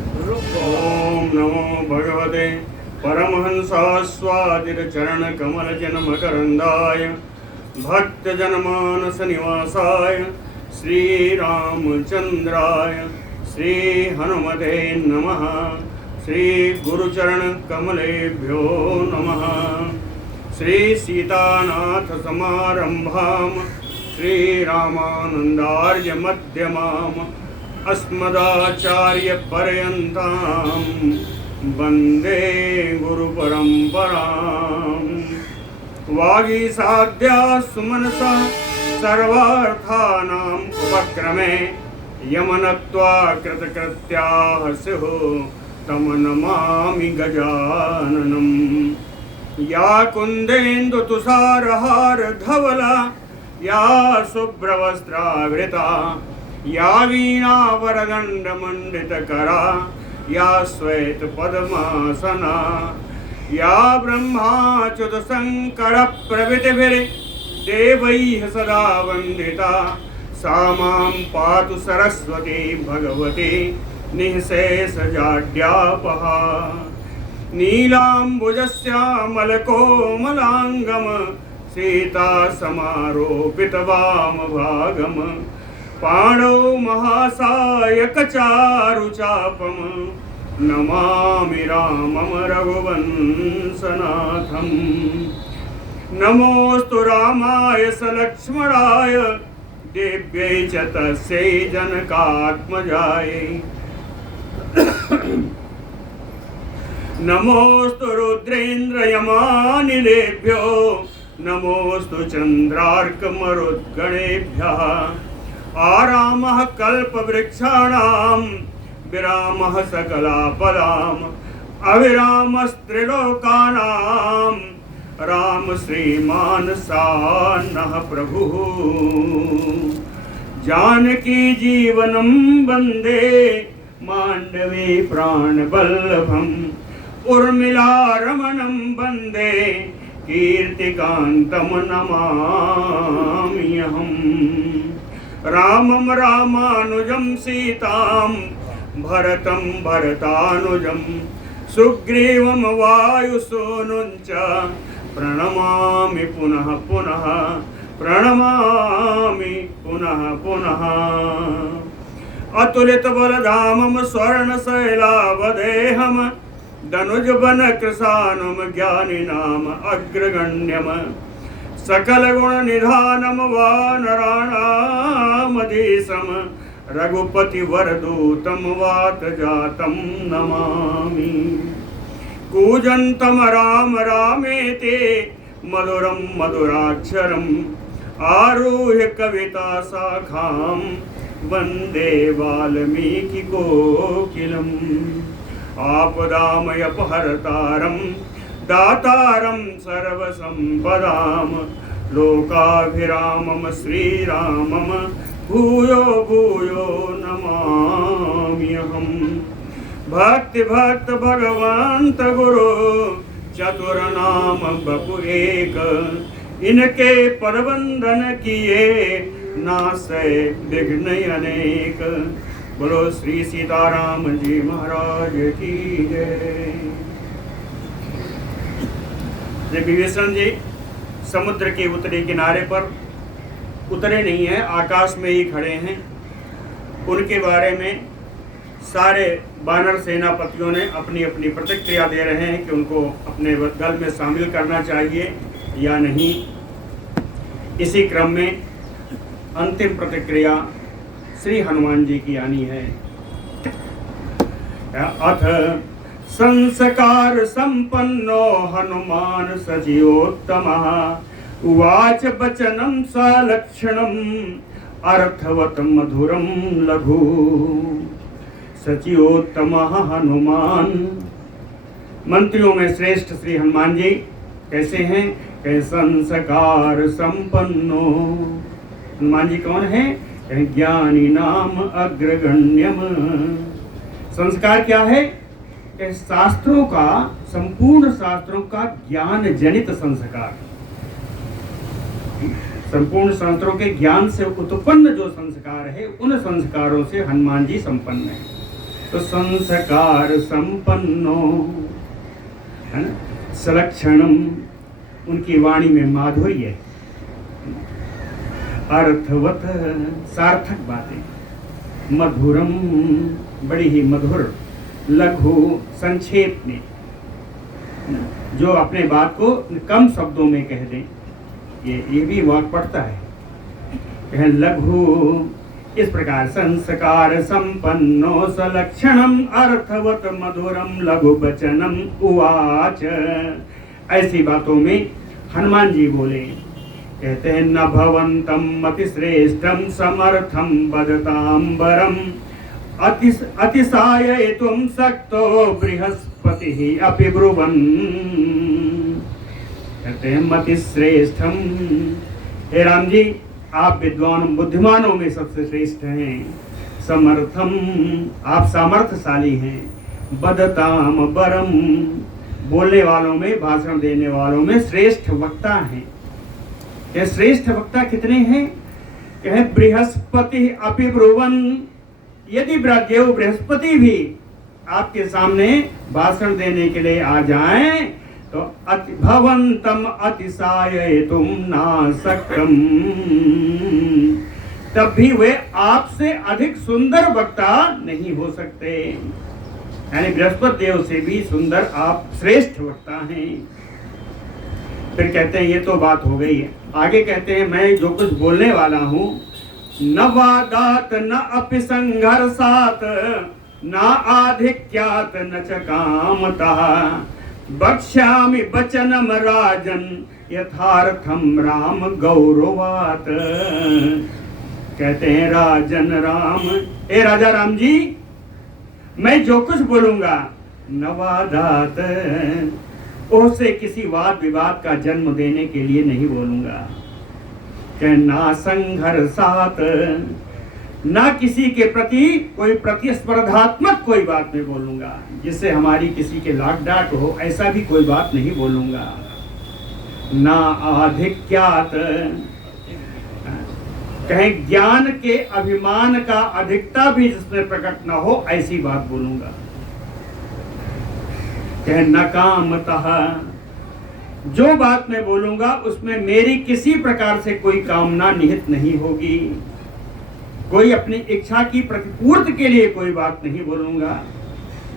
ओम नमो भगवते परमहंसास्वादितचरणकमलजनमकरन्दाय भक्तजनमानसनिवासाय श्रीरामचन्द्राय श्रीहनुमते नमः। श्रीगुरुचरणकमलेभ्यो नमः। श्रीसीतानाथसमारम्भां श्रीरामानन्दार्यमध्यमाम् अस्मदाचार्यपर्यन्तां वन्दे गुरुपरम्पराम्। वागीसाद्या सुमनसा सर्वार्थानां उपक्रमे यमनत्वा कृतकृत्याः स्युः तं नमामि गजाननम्। या कुन्देन्दुतुषारहारधवला या शुभ्रवस्त्रावृता या वीणावरदण्डमण्डितकरा या श्वेतपद्मासना या ब्रह्माच्युतशङ्करप्रभृतिभिर्देवैः सदा वन्दिता सा मां पातु सरस्वती भगवती निःशेषजाड्यापहा। नीलाम्बुजश्यामलकोमलाङ्गं सीतासमारोपितवामभागं पाणौ महासायकचारुचापं नमामि रामं रघुवंशनाथम्। नमोऽस्तु रामाय सलक्ष्मणाय देव्यै च तस्यै जनकात्मजायै। नमोऽस्तु रुद्रेन्द्रयमानिलेभ्यो नमोऽस्तु चन्द्रार्कमरुद्गणेभ्यः। आरामः कल्पवृक्षाणां विरामः सकलापदाम् अविरामस्त्रिलोकानां राम श्रीमान् सान्नः प्रभुः। जानकी जीवनं वन्दे माण्डवे प्राणवल्लभम् उर्मिलारमणं वन्दे कीर्तिकान्तं नमाम्यहम्। रामं रामानुजं सीतां भरतं भरतानुजं सुग्रीवं वायुसूनुं च प्रणमामि पुनः पुनः प्रणमामि पुनः पुनः। अतुलितबलधामं स्वर्णशैलावदेहं धनुजवनकृशानं ज्ञानिनाम् अग्रगण्यं सकलगुणनिधानं वानराणामधीशं रघुपतिवरदूतं वातजातं नमामि। कूजन्तं राम रामेति मधुरं मधुराक्षरम् आरुह्य कविताशाखां वन्दे वाल्मीकिकोकिलम्। आपदामयपहर्तारं दातारं सर्वसम्पदां लोकाभिरामं श्रीरामं भूयो भूयो नमाम्यहम्। भक्त भगवंत गुरु चतुरनाम बपु एक इनके पदबंधन किए नासै विघ्न अनेक। बोलो श्री सीताराम जी महाराज की जय। विभीषण जी समुद्र के उत्तरी किनारे पर उतरे नहीं हैं, आकाश में ही खड़े हैं। उनके बारे में सारे वानर सेनापतियों ने अपनी अपनी प्रतिक्रिया दे रहे हैं कि उनको अपने दल में शामिल करना चाहिए या नहीं। इसी क्रम में अंतिम प्रतिक्रिया श्री हनुमान जी की आनी है। अथ संस्कार संपन्नो हनुमान सजीवोत्तमः उवाच वचनं सलक्षणम् अर्थवत् मधुरं लघु। सचिवोत्तमः हनुमान, मंत्रियों में श्रेष्ठ श्री हनुमान जी कैसे हैं? कह संस्कार संपन्नो। हनुमान जी कौन है? ज्ञानी नाम अग्रगण्यम। संस्कार क्या है? शास्त्रों का, संपूर्ण शास्त्रों का ज्ञान जनित संस्कार, संपूर्ण शास्त्रों के ज्ञान से उत्पन्न जो संस्कार है, उन संस्कारों से हनुमान जी संपन्न है। तो संस्कार संपन्नो, है ना, सलक्षणम, उनकी वाणी में माधुर्य, अर्थवत, सार्थक बातें, मधुरम, बड़ी ही मधुर, लघु, संक्षेप में, जो अपने बात को कम शब्दों में कह दें, ये भी वाक पड़ता है, कह लघु, इस प्रकार संस्कार संपन्नो सलक्षणम अर्थवत मधुरम लघु वचनम उवाच। ऐसी बातों में हनुमान जी बोले, कहते हैं न भवंतम अतिश्रेष्ठम समर्थम वदतांबरम अतिसाययितुं शक्तो बृहस्पति अपि ब्रुवन्। कहते हैं अतिश्रेष्ठम, हे राम जी आप विद्वान बुद्धिमानों में सबसे श्रेष्ठ हैं, समर्थम आप सामर्थ्यशाली हैं, बदताम बरम बोलने वालों में, भाषण देने वालों में श्रेष्ठ वक्ता हैं। ये श्रेष्ठ वक्ता कितने हैं? कहे बृहस्पति अपि ब्रुवन, यदि देव बृहस्पति भी आपके सामने भाषण देने के लिए आ जाएं तो भवंतम अतिसाययितुं नाशक्यम, तब भी वे आपसे अधिक सुंदर वक्ता नहीं हो सकते। यानी बृहस्पति देव से भी सुंदर आप श्रेष्ठ वक्ता हैं। फिर कहते हैं ये तो बात हो गई है, आगे कहते हैं मैं जो कुछ बोलने वाला हूँ, न वादात न अपि संघर्षात न आधिक्यात न च कामतः बक्ष्यामि वचनम राजन यथार्थम राम गौरवात। कहते हैं राजन राम, हे राजा राम जी मैं जो कुछ बोलूंगा न वादात, उससे किसी वाद विवाद का जन्म देने के लिए नहीं बोलूंगा, ना संघर्षात, ना किसी के प्रति कोई प्रतिस्पर्धात्मक कोई बात नहीं बोलूंगा जिससे हमारी किसी के लाग डाट हो, ऐसा भी कोई बात नहीं बोलूंगा, ना आधिक्यात, कहें ज्ञान के अभिमान का अधिकता भी जिसमें प्रकट न हो ऐसी बात बोलूंगा, कहें न कामतः, जो बात मैं बोलूंगा उसमें मेरी किसी प्रकार से कोई कामना निहित नहीं होगी, कोई अपनी इच्छा की प्रतिपूर्ति के लिए कोई बात नहीं बोलूंगा।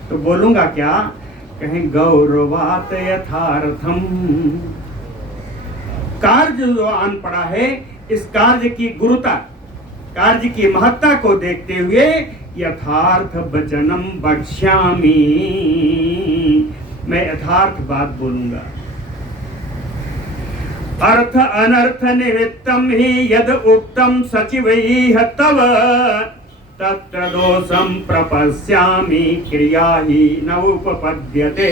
तो बोलूंगा क्या? कहें गौरवात यथार्थम, कार्य जो आन पड़ा है इस कार्य की गुरुता, कार्य की महत्ता को देखते हुए यथार्थ वचनम बक्ष्यामि, मैं यथार्थ बात बोलूंगा। अर्थ अनर्थ निमित्तम ही यद उक्तम सचिवैः तव तत्र दोषं प्रपश्यामि क्रिया ही न उपपद्यते।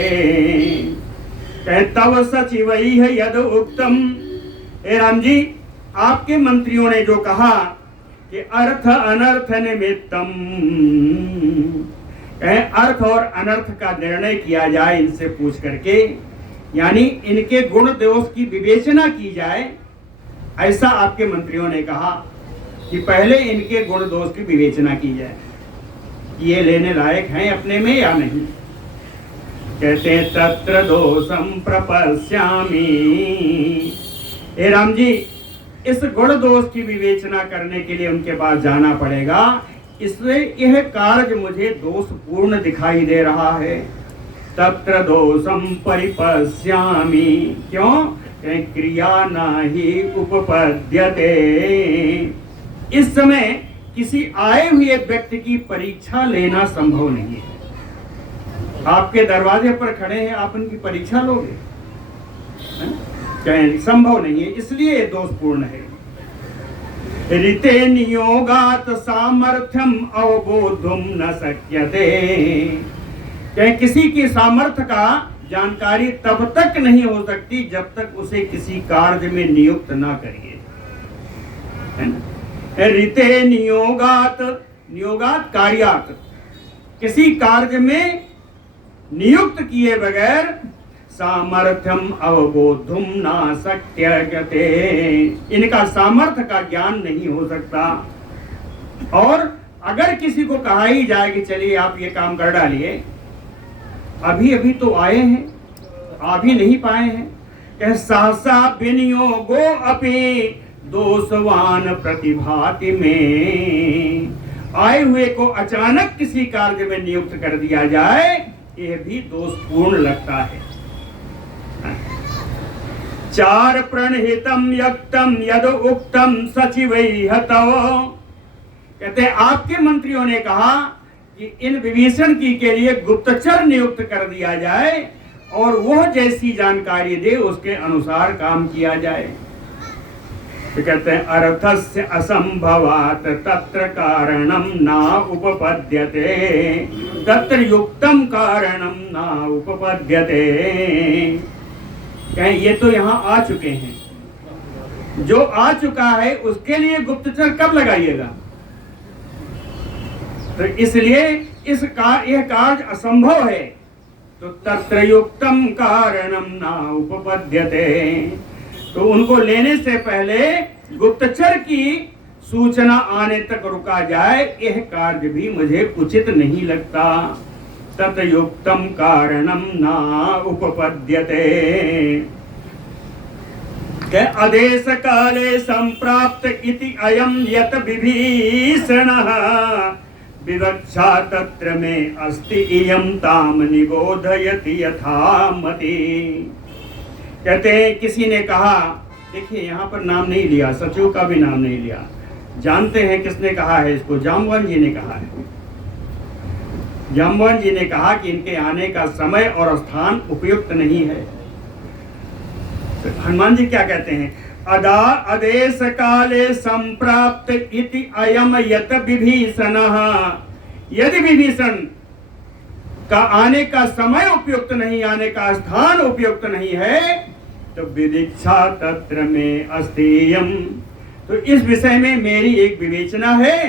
तव सचिवैः यद उक्तम, हे राम जी आपके मंत्रियों ने जो कहा कि अर्थ अनर्थ निमित्तम, अर्थ और अनर्थ का निर्णय किया जाए इनसे पूछ करके, यानी इनके गुण दोष की विवेचना की जाए, ऐसा आपके मंत्रियों ने कहा कि पहले इनके गुण दोष की विवेचना की जाए, ये लेने लायक हैं अपने में या नहीं। कहते हैं तत्र दोषम प्रपश्यामि, हे राम जी इस गुण दोष की विवेचना करने के लिए उनके पास जाना पड़ेगा, इसलिए यह कार्य मुझे दोषपूर्ण दिखाई दे रहा है। तत्र दोषम परिपश्यामि, क्यों? क्रिया नाही उपपद्यते, इस समय किसी आए हुए व्यक्ति की परीक्षा लेना संभव नहीं है। आपके दरवाजे पर खड़े हैं, आप उनकी परीक्षा लोगे? कहें संभव नहीं है, इसलिए ये दोषपूर्ण है। ऋते नियोगात सामर्थ्यम अवबोधुम न शक्यते, कहें किसी की सामर्थ्य का जानकारी तब तक नहीं हो सकती जब तक उसे किसी कार्य में नियुक्त ना करिए, है ना। ऋते नियोगात, नियोगात कार्यात, किसी कार्य में नियुक्त किए बगैर सामर्थ्यम अवबोधुम ना शक्यते, इनका सामर्थ्य का ज्ञान नहीं हो सकता। और अगर किसी को कहा ही जाए कि चलिए आप ये काम कर डालिए, अभी अभी तो आए हैं, आ भी नहीं पाए हैं, कह सहसा विनियोगो अपि दोषवान प्रतिभाति में, आए हुए को अचानक किसी कार्य में नियुक्त कर दिया जाए, यह भी दोषपूर्ण लगता है। चार प्रणहितम यक्तम यद उक्तम सचिवैः तव, कहते आपके मंत्रियों ने कहा कि इन विभीषण की के लिए गुप्तचर नियुक्त कर दिया जाए और वह जैसी जानकारी दे उसके अनुसार काम किया जाए। तो कहते हैं अर्थस्य असंभवात् तत्र कारणम ना उपपद्यते, तत्र युक्तम कारणम ना उपपद्यते। कहें ये तो यहाँ आ चुके हैं, जो आ चुका है उसके लिए गुप्तचर कब लगाइएगा? तो इसलिए यह कार्य असंभव है, तो तत्र युक्तम कारणम ना उपपद्यते। तो उनको लेने से पहले गुप्तचर की सूचना आने तक रुका जाए, यह कार्य भी मुझे उचित नहीं लगता। तत् युक्तम कारणम ना उपपद्यते। आदेश काले संप्राप्त इति अयम यत विभीषणः विवक्षा तत्र में अस्ति इयं ताम निबोधयति यथामति। कहते हैं किसी ने कहा, देखिए यहाँ पर नाम नहीं लिया, सचिव का भी नाम नहीं लिया, जानते हैं किसने कहा है इसको? जाम्बवान जी ने कहा है। जाम्बवान जी ने कहा कि इनके आने का समय और स्थान उपयुक्त नहीं है। तो हनुमान जी क्या कहते हैं? अदा आदेश काले संप्राप्त इति अयम यत विभीषणः, यदि विभीषण का आने का समय उपयुक्त नहीं, आने का स्थान उपयुक्त नहीं है, तो विदिक्षा तत्र में अस्तियम, तो इस विषय में मेरी एक विवेचना है।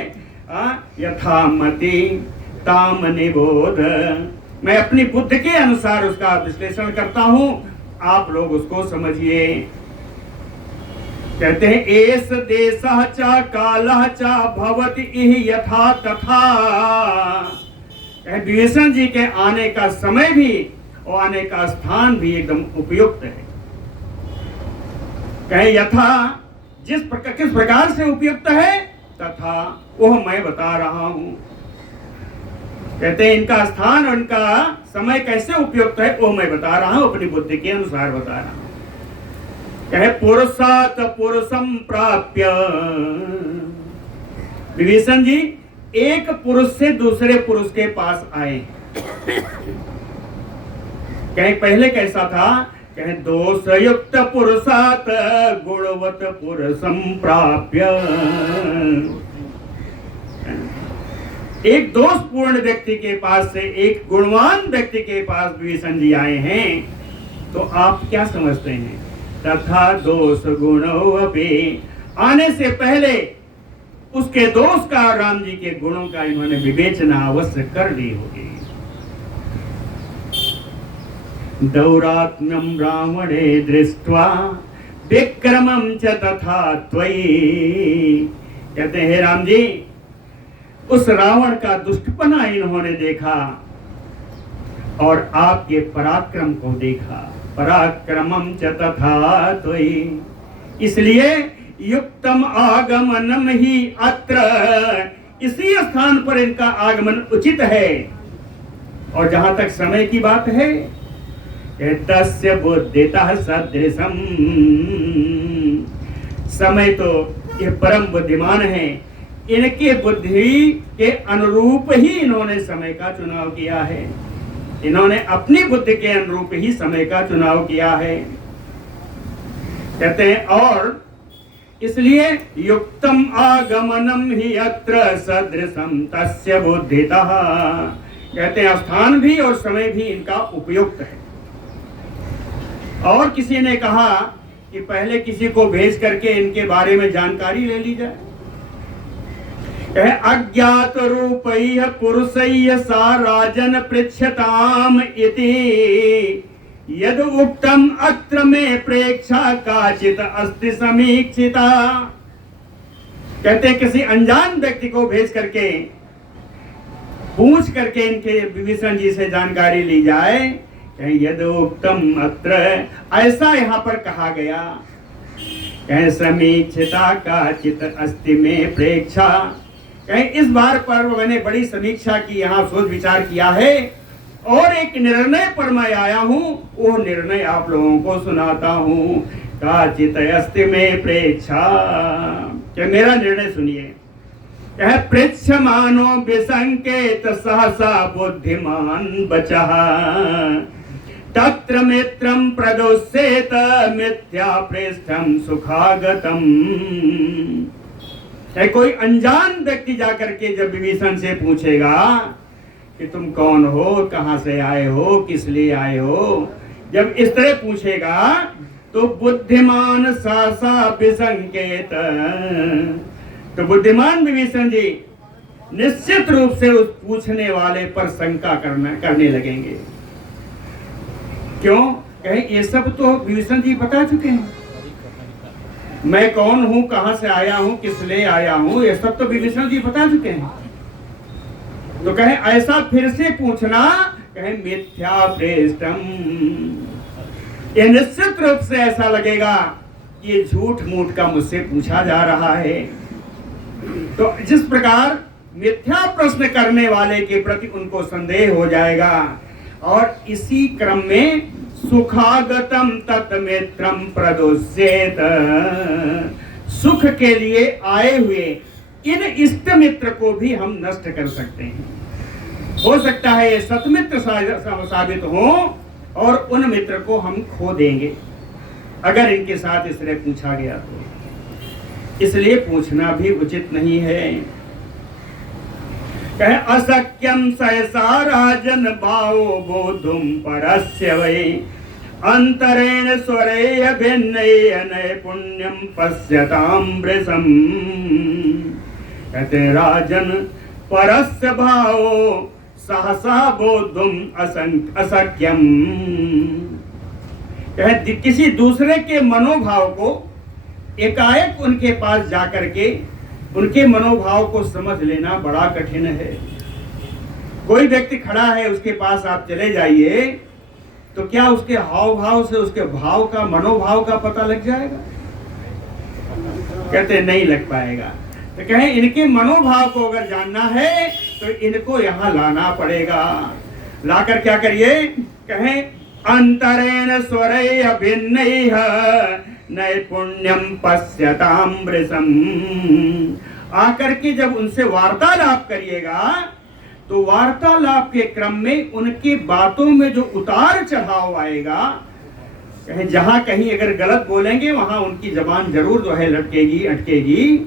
यथामति ताम निबोध, मैं अपनी बुद्धि के अनुसार उसका विश्लेषण करता हूं, आप लोग उसको समझिए। कहते हैं एस देशः च कालः च भवति इह यथा तथा। विभीषण जी के आने का समय भी और आने का स्थान भी एकदम उपयुक्त है। कहे यथा, किस प्रकार से उपयुक्त है, तथा वह मैं बता रहा हूं। कहते हैं इनका स्थान और इनका समय कैसे उपयुक्त है वो मैं बता रहा हूं, अपनी बुद्धि के अनुसार बता रहा हूं। कहे पुरुषात पुरुषम प्राप्य, विभीषण जी एक पुरुष से दूसरे पुरुष के पास आए। कहे पहले कैसा था? कहे दोषयुक्त पुरुषात गुणवत पुरुषम प्राप्य, एक दोषपूर्ण व्यक्ति के पास से एक गुणवान व्यक्ति के पास विभीषण जी आए हैं, तो आप क्या समझते हैं? तथा दोष गुणो अपि, आने से पहले उसके दोष का, राम जी के गुणों का इन्होंने विवेचना अवश्य कर ली होगी। दौरात्म्यम रावणे दृष्ट्वा विक्रमम च तथा त्वयि। कहते हैं राम जी, उस रावण का दुष्टपना इन्होंने देखा और आपके पराक्रम को देखा। पराक्रमम च तथा त्वयि, इसलिए युक्तम आगमनम ही अत्र, इसी स्थान पर इनका आगमन उचित है। और जहां तक समय की बात है, तस्य बुद्धितः सदृशम, समय तो ये परम बुद्धिमान है, इनके बुद्धि के अनुरूप ही इन्होंने समय का चुनाव किया है। इन्होंने अपनी बुद्धि के अनुरूप ही समय का चुनाव किया है। कहते हैं और इसलिए युक्तम आगमनम ही अत्र सदृशम तस्य बुद्धितः, कहते हैं स्थान भी और समय भी इनका उपयुक्त है। और किसी ने कहा कि पहले किसी को भेज करके इनके बारे में जानकारी ले ली जाए। अज्ञात रूपैः पुरुषैः सा राजन पृच्छताम इति, यद उक्तम अत्र में प्रेक्षा काचित अस्ति समीक्षिता। कहते हैं किसी अनजान व्यक्ति को भेज करके पूछ करके इनके विभीषण जी से जानकारी ली जाए। कहीं यदोक्तम अत्र, ऐसा यहाँ पर कहा गया। कहीं समीक्षिता का चित अस्ति में प्रेक्षा, कहीं इस बार पर मैंने बड़ी समीक्षा की, यहाँ सोच विचार किया है और एक निर्णय पर मैं आया हूँ, वो निर्णय आप लोगों को सुनाता हूँ। का चित अस्ति में प्रेक्षा, क्या मेरा निर्णय सुनिए। कह पृच्छमानो विसंकेत सहसा बुद्धिमान बचः, तत्र मित्रं प्रदोष्येत मिथ्या पृष्ठं सुखागतम। कोई अनजान व्यक्ति जाकर के जब विभीषण से पूछेगा कि तुम कौन हो, कहां से आए हो, किस लिए आए हो, जब इस तरह पूछेगा तो बुद्धिमान सहसा विसंकेत, तो बुद्धिमान विभीषण जी निश्चित रूप से उस पूछने वाले पर शंका करने लगेंगे। क्यों? कहें ये सब तो विभीषण जी बता चुके हैं, मैं कौन हूं, कहां से आया हूं, किस लिए आया हूं, ये सब तो विभीषण जी बता चुके हैं। तो कहें ऐसा फिर से पूछना, कहें मिथ्या प्रेष्टम, ये निश्चित रूप से ऐसा लगेगा कि ये झूठ मूठ का मुझसे पूछा जा रहा है। तो जिस प्रकार मिथ्या प्रश्न करने वाले के प्रति उनको संदेह हो जाएगा, और इसी क्रम में सुखागतम तत्मित्रम प्रदोष्येत, सुख के लिए आए हुए इन इष्ट मित्र को भी हम नष्ट कर सकते हैं। हो सकता है ये सतमित्र साबित हो और उन मित्र को हम खो देंगे अगर इनके साथ इस तरह पूछा गया तो, इसलिए पूछना भी उचित नहीं है। कहे असक्यम सहसा राजन भावो बोधुम परस्य वै, अंतरेण स्वरेय भिन्नैः नैपुण्यम पश्यताम वृषम्। कहते राजन परस्य भावो सहसा बोधुम असक्यम, कहे किसी दूसरे के मनोभाव को एकाएक उनके पास जाकर के उनके मनोभाव को समझ लेना बड़ा कठिन है। कोई व्यक्ति खड़ा है, उसके पास आप चले जाइए तो क्या उसके हाव भाव से उसके भाव का, मनोभाव का पता लग जाएगा? कहते नहीं लग पाएगा। तो कहें इनके मनोभाव को अगर जानना है तो इनको यहाँ लाना पड़ेगा। लाकर क्या करिए? कहें अंतरेण स्वरय भिन्नैः नैपुण्यम पश्यताम वृषम्। आकर के जब उनसे वार्तालाप करिएगा तो वार्तालाप के क्रम में उनकी बातों में जो उतार चढ़ाव आएगा, कहीं जहां कहीं अगर गलत बोलेंगे वहां उनकी जबान जरूर जो है लटकेगी, अटकेगी,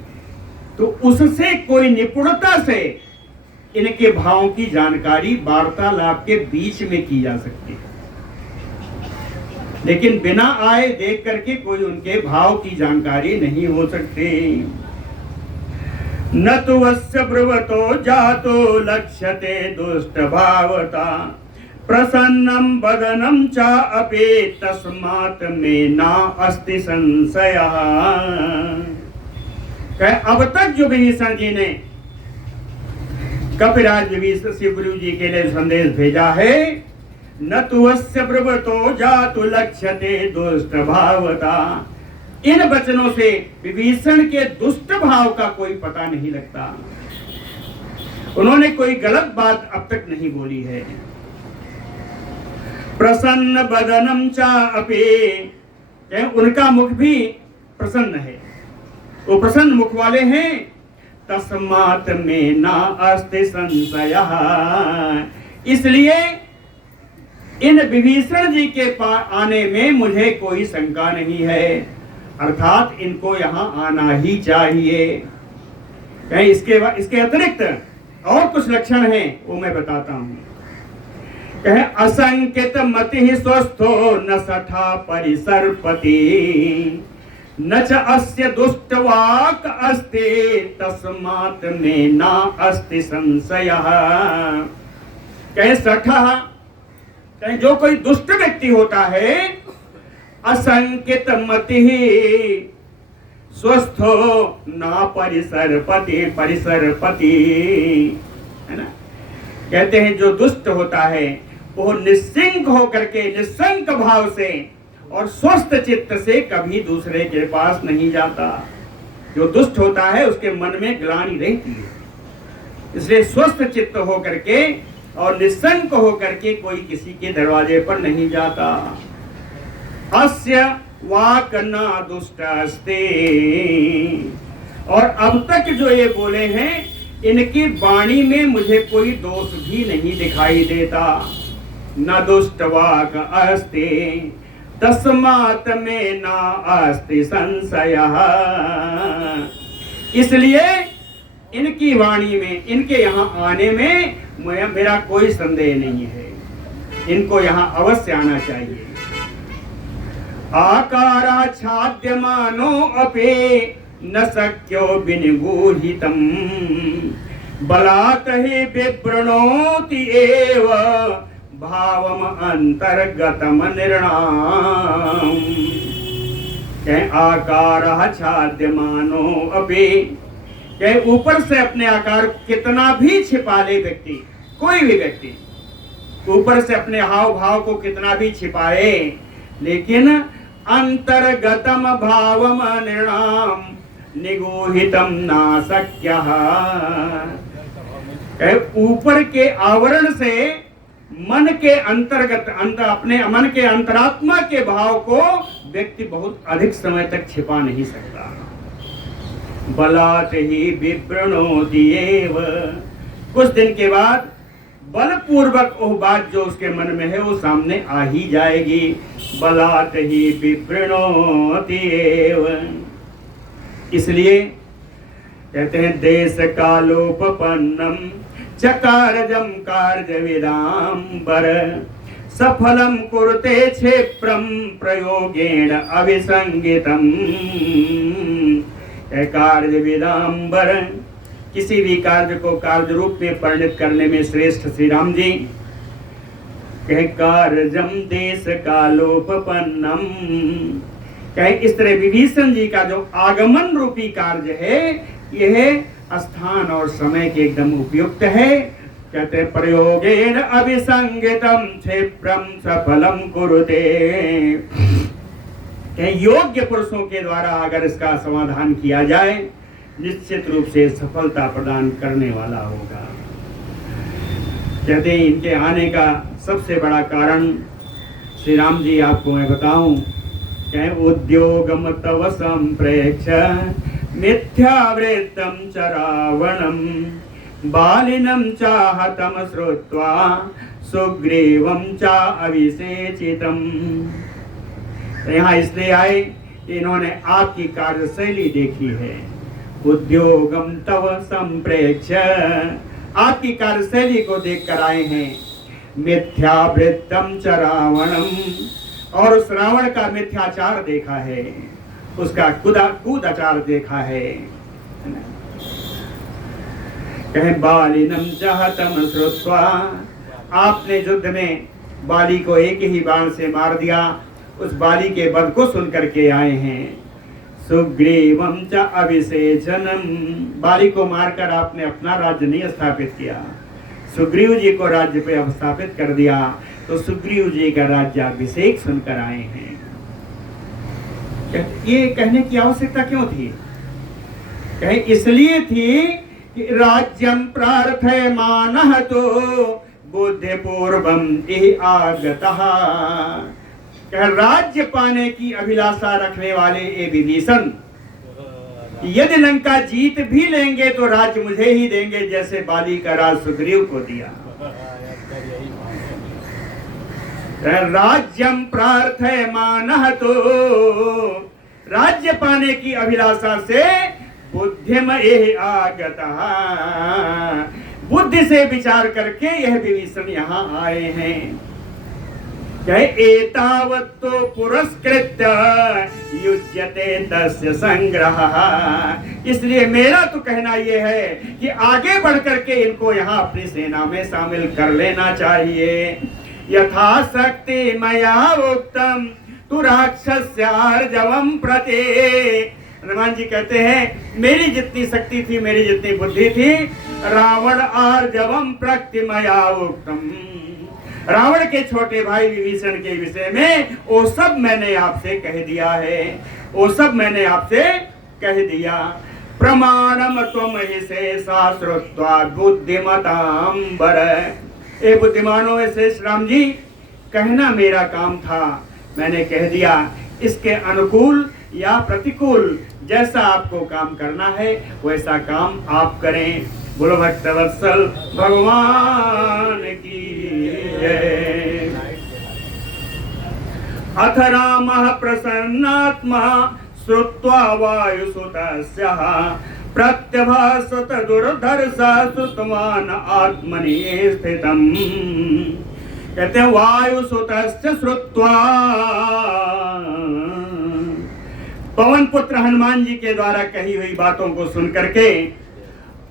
तो उससे कोई निपुणता से इनके भावों की जानकारी वार्तालाप के बीच में की जा सकती है। लेकिन बिना आए देख करके कोई उनके भाव की जानकारी नहीं हो सकती। न तो वस्य ब्रुवतो जातो लक्ष्यते दुष्ट भावता, प्रसन्नम बदनम चा अपे तस्मात् में ना अस्ति संशयः। अब तक जो विभीषण जी ने कपिराज विभीषण शिव गुरु जी के लिए संदेश भेजा है, न तुवस्य ब्रुवतो जातु लक्ष्यते दुष्ट भावता, इन वचनों से विभीषण के दुष्ट भाव का कोई पता नहीं लगता। उन्होंने कोई गलत बात अब तक नहीं बोली है। प्रसन्न बदनम चा अपे, उनका मुख भी प्रसन्न है, वो प्रसन्न मुख वाले हैं। तस्मात् में ना अस्ति संशयः, इसलिए इन विभीषण जी के पास आने में मुझे कोई शंका नहीं है, अर्थात इनको यहाँ आना ही चाहिए। कहीं इसके अतिरिक्त और कुछ लक्षण हैं, वो मैं बताता हूँ। कहे असंकित मति स्वस्थो न सठा परिसरपति, न च अस्य दुष्टवाक् अस्ति तस्मात् में ना अस्ति संशयः। कहे सठा, कहे जो कोई दुष्ट व्यक्ति होता है, असंकित मति स्वस्थो ना परिसरपति, परिसरपति है ना, कहते हैं जो दुष्ट होता है वो निश्चिंत होकर के निस्संक भाव से और स्वस्थ चित्त से कभी दूसरे के पास नहीं जाता। जो दुष्ट होता है उसके मन में ग्लानि रहती है, इसलिए स्वस्थ चित्त होकर के और निस्संक होकर के कोई किसी के दरवाजे पर नहीं जाता। अस्य वाक न दुष्ट अस्ते, और अब तक जो ये बोले हैं इनकी वाणी में मुझे कोई दोष भी नहीं दिखाई देता। न दुष्ट वाक अस्ते तस्मात् में न अस्ति संशयः, इसलिए इनकी वाणी में, इनके यहाँ आने में मेरा कोई संदेह नहीं है। इनको यहाँ अवश्य आना चाहिए। आकाराच्छाद्यमानो अपि न शक्यो विनिगूहितं बलात् हि विवृणोति एव भावम अंतर्गतम निर्णाम। आकाराच्छाद्यमानो अपि, ऊपर से अपने आकार कितना भी छिपा ले व्यक्ति, कोई भी व्यक्ति ऊपर से अपने हाव भाव को कितना भी छिपाए, लेकिन अंतर्गतम भावम निर्णाम निगूहितम ना शक्यः, ऊपर के आवरण से मन के अंतर्गत अपने मन के अंतरात्मा के भाव को व्यक्ति बहुत अधिक समय तक छिपा नहीं सकता। बलात् हि विवृणोति एव, कुछ दिन के बाद बलपूर्वक वो बात जो उसके मन में है वो सामने आ ही जाएगी। बलात् हि विवृणोति एव, इसलिए कहते हैं देश कालोपपन्नम चकारजम कार्यविदाम्बर सफलम कुरुते क्षेत्रम प्रयोगेण अभिसंगितम। कार्यविदाम्बर, किसी भी कार्य को कार्य रूप में परिणत करने में श्रेष्ठ श्री राम जी कहे कार्यजम देश कालोपपन्नम, कहे इस तरह विभीषण जी का जो आगमन रूपी कार्य है यह स्थान और समय के एकदम उपयुक्त है। कहते प्रयोगेन अभिसंगितम क्षेत्रम सफलम कुरुते, योग्य पुरुषों के द्वारा अगर इसका समाधान किया जाए निश्चित रूप से सफलता प्रदान करने वाला होगा। कहते हैं इनके आने का सबसे बड़ा कारण श्री राम जी आपको मैं बताऊं, कहें उद्योगम तव संप्रेक्ष मिथ्यावृत्तम च रावणम बालिनम चाहतम श्रुत्वा सुग्रीवम च अभिषेचितम। यहाँ इसलिए आए कि इन्होंने आपकी कार्यशैली देखी है। उद्योगम तव संप्रेक्ष, आपकी कार्यशैली को देख कर आए हैं। मिथ्यावृत्तम च रावणम, और उस रावण का मिथ्याचार देखा है, उसका कूदाचार देखा है। कहे बालिनम चाहतम श्रुत्वा, आपने युद्ध में बाली को एक ही बाण से मार दिया, उस बाली के वध को सुन करके आए हैं। सुग्रीवम च अभिषेचनम, बाली को मारकर आपने अपना राज्य नहीं स्थापित किया, सुग्रीव जी को राज्य पे स्थापित कर दिया, तो सुग्रीव जी का राज्याभिषेक सुनकर आए हैं। ये कहने की आवश्यकता क्यों थी? कहे इसलिए थी कि राज्यम प्रार्थयमानः तो बुद्धिपूर्वम इह आगतः, राज्य पाने की अभिलाषा रखने वाले ये विभीषण यदि लंका जीत भी लेंगे तो राज्य मुझे ही देंगे, जैसे बाली का राज सुग्रीव को दिया। राज्यम प्रार्थयमानः तो, राज्य पाने की अभिलाषा से बुद्धिम एह आगतः, बुद्धि से विचार करके यह विभीषण यहाँ आए हैं। एतावत्तो पुरस्कृत्य युज्यते तस्य संग्रहः, इसलिए मेरा तो कहना यह है कि आगे बढ़ करके इनको यहाँ अपनी सेना में शामिल कर लेना चाहिए। यथाशक्ति मया उक्तम तु राक्षस्यार्जवं प्रति हनुमान जी कहते हैं मेरी जितनी शक्ति थी, मेरी जितनी बुद्धि थी, रावण आर्जवम प्रक्तिमया उक्तम, रावण के छोटे भाई विभीषण के विषय में वो सब मैंने आपसे कह दिया है, वो सब मैंने आपसे कह दिया। प्रमाणम त्वम हि शेषा श्रुत्वा बुद्धिमतां वर, ए बुद्धिमानों में शेष राम जी, कहना मेरा काम था, मैंने कह दिया। इसके अनुकूल या प्रतिकूल जैसा आपको काम करना है वैसा काम आप करें। बोलो भक्तवत्सल भगवान की जय। अथ रामः प्रसन्नात्मा श्रुत्वा वायुसुतस्यः प्रत्यभासत दुर्धर्षा श्रुतवान् आत्मनि स्थितम्। कहते हैं वायुसुतस्य श्रुत्वा, पवन पुत्र हनुमान जी के द्वारा कही हुई बातों को सुन करके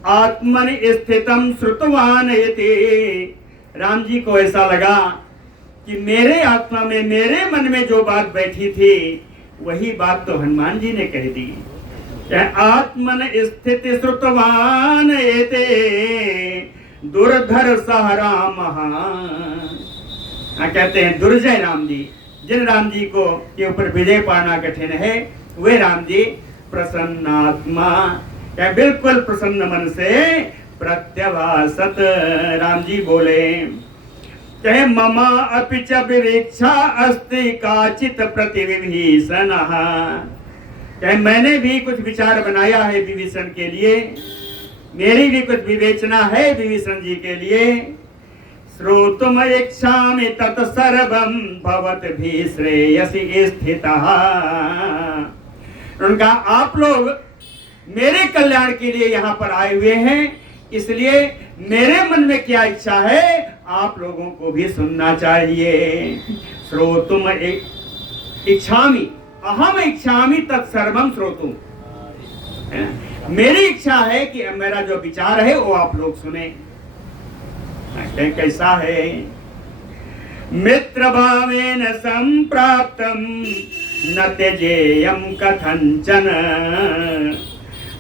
आत्मन स्थितम श्रुतवान यते, राम जी को ऐसा लगा कि मेरे आत्मा में, मेरे मन में जो बात बैठी थी वही बात तो हनुमान जी ने कह दी। आत्मन स्थिति श्रुतवान यते दुर्धर सह राम, कहते हैं दुर्जय राम जी, जिन राम जी को के ऊपर विजय पाना कठिन है, वे राम जी प्रसन्नात्मा, क्या बिल्कुल प्रसन्न मन से प्रत्यभासत राम जी बोले। कहे ममा अपि च विवेक्षा अस्ति काचित प्रतिविभीषणः, कहे मैंने भी कुछ विचार बनाया है विभीषण के लिए, मेरी भी कुछ विवेचना है विभीषण जी के लिए। श्रोतुम इच्छामि तत् सर्वं भवद्भिः श्रेयसि स्थितः, उनका आप लोग मेरे कल्याण के लिए यहाँ पर आए हुए हैं, इसलिए मेरे मन में क्या इच्छा है आप लोगों को भी सुनना चाहिए। श्रोतुम इच्छामि, अहम इच्छामि तत्सर्वम श्रोतुम, मेरी इच्छा है कि मेरा जो विचार है वो आप लोग सुने। कैसा है? मित्र भावेन संप्राप्तम न त्यजेयं कथंचन,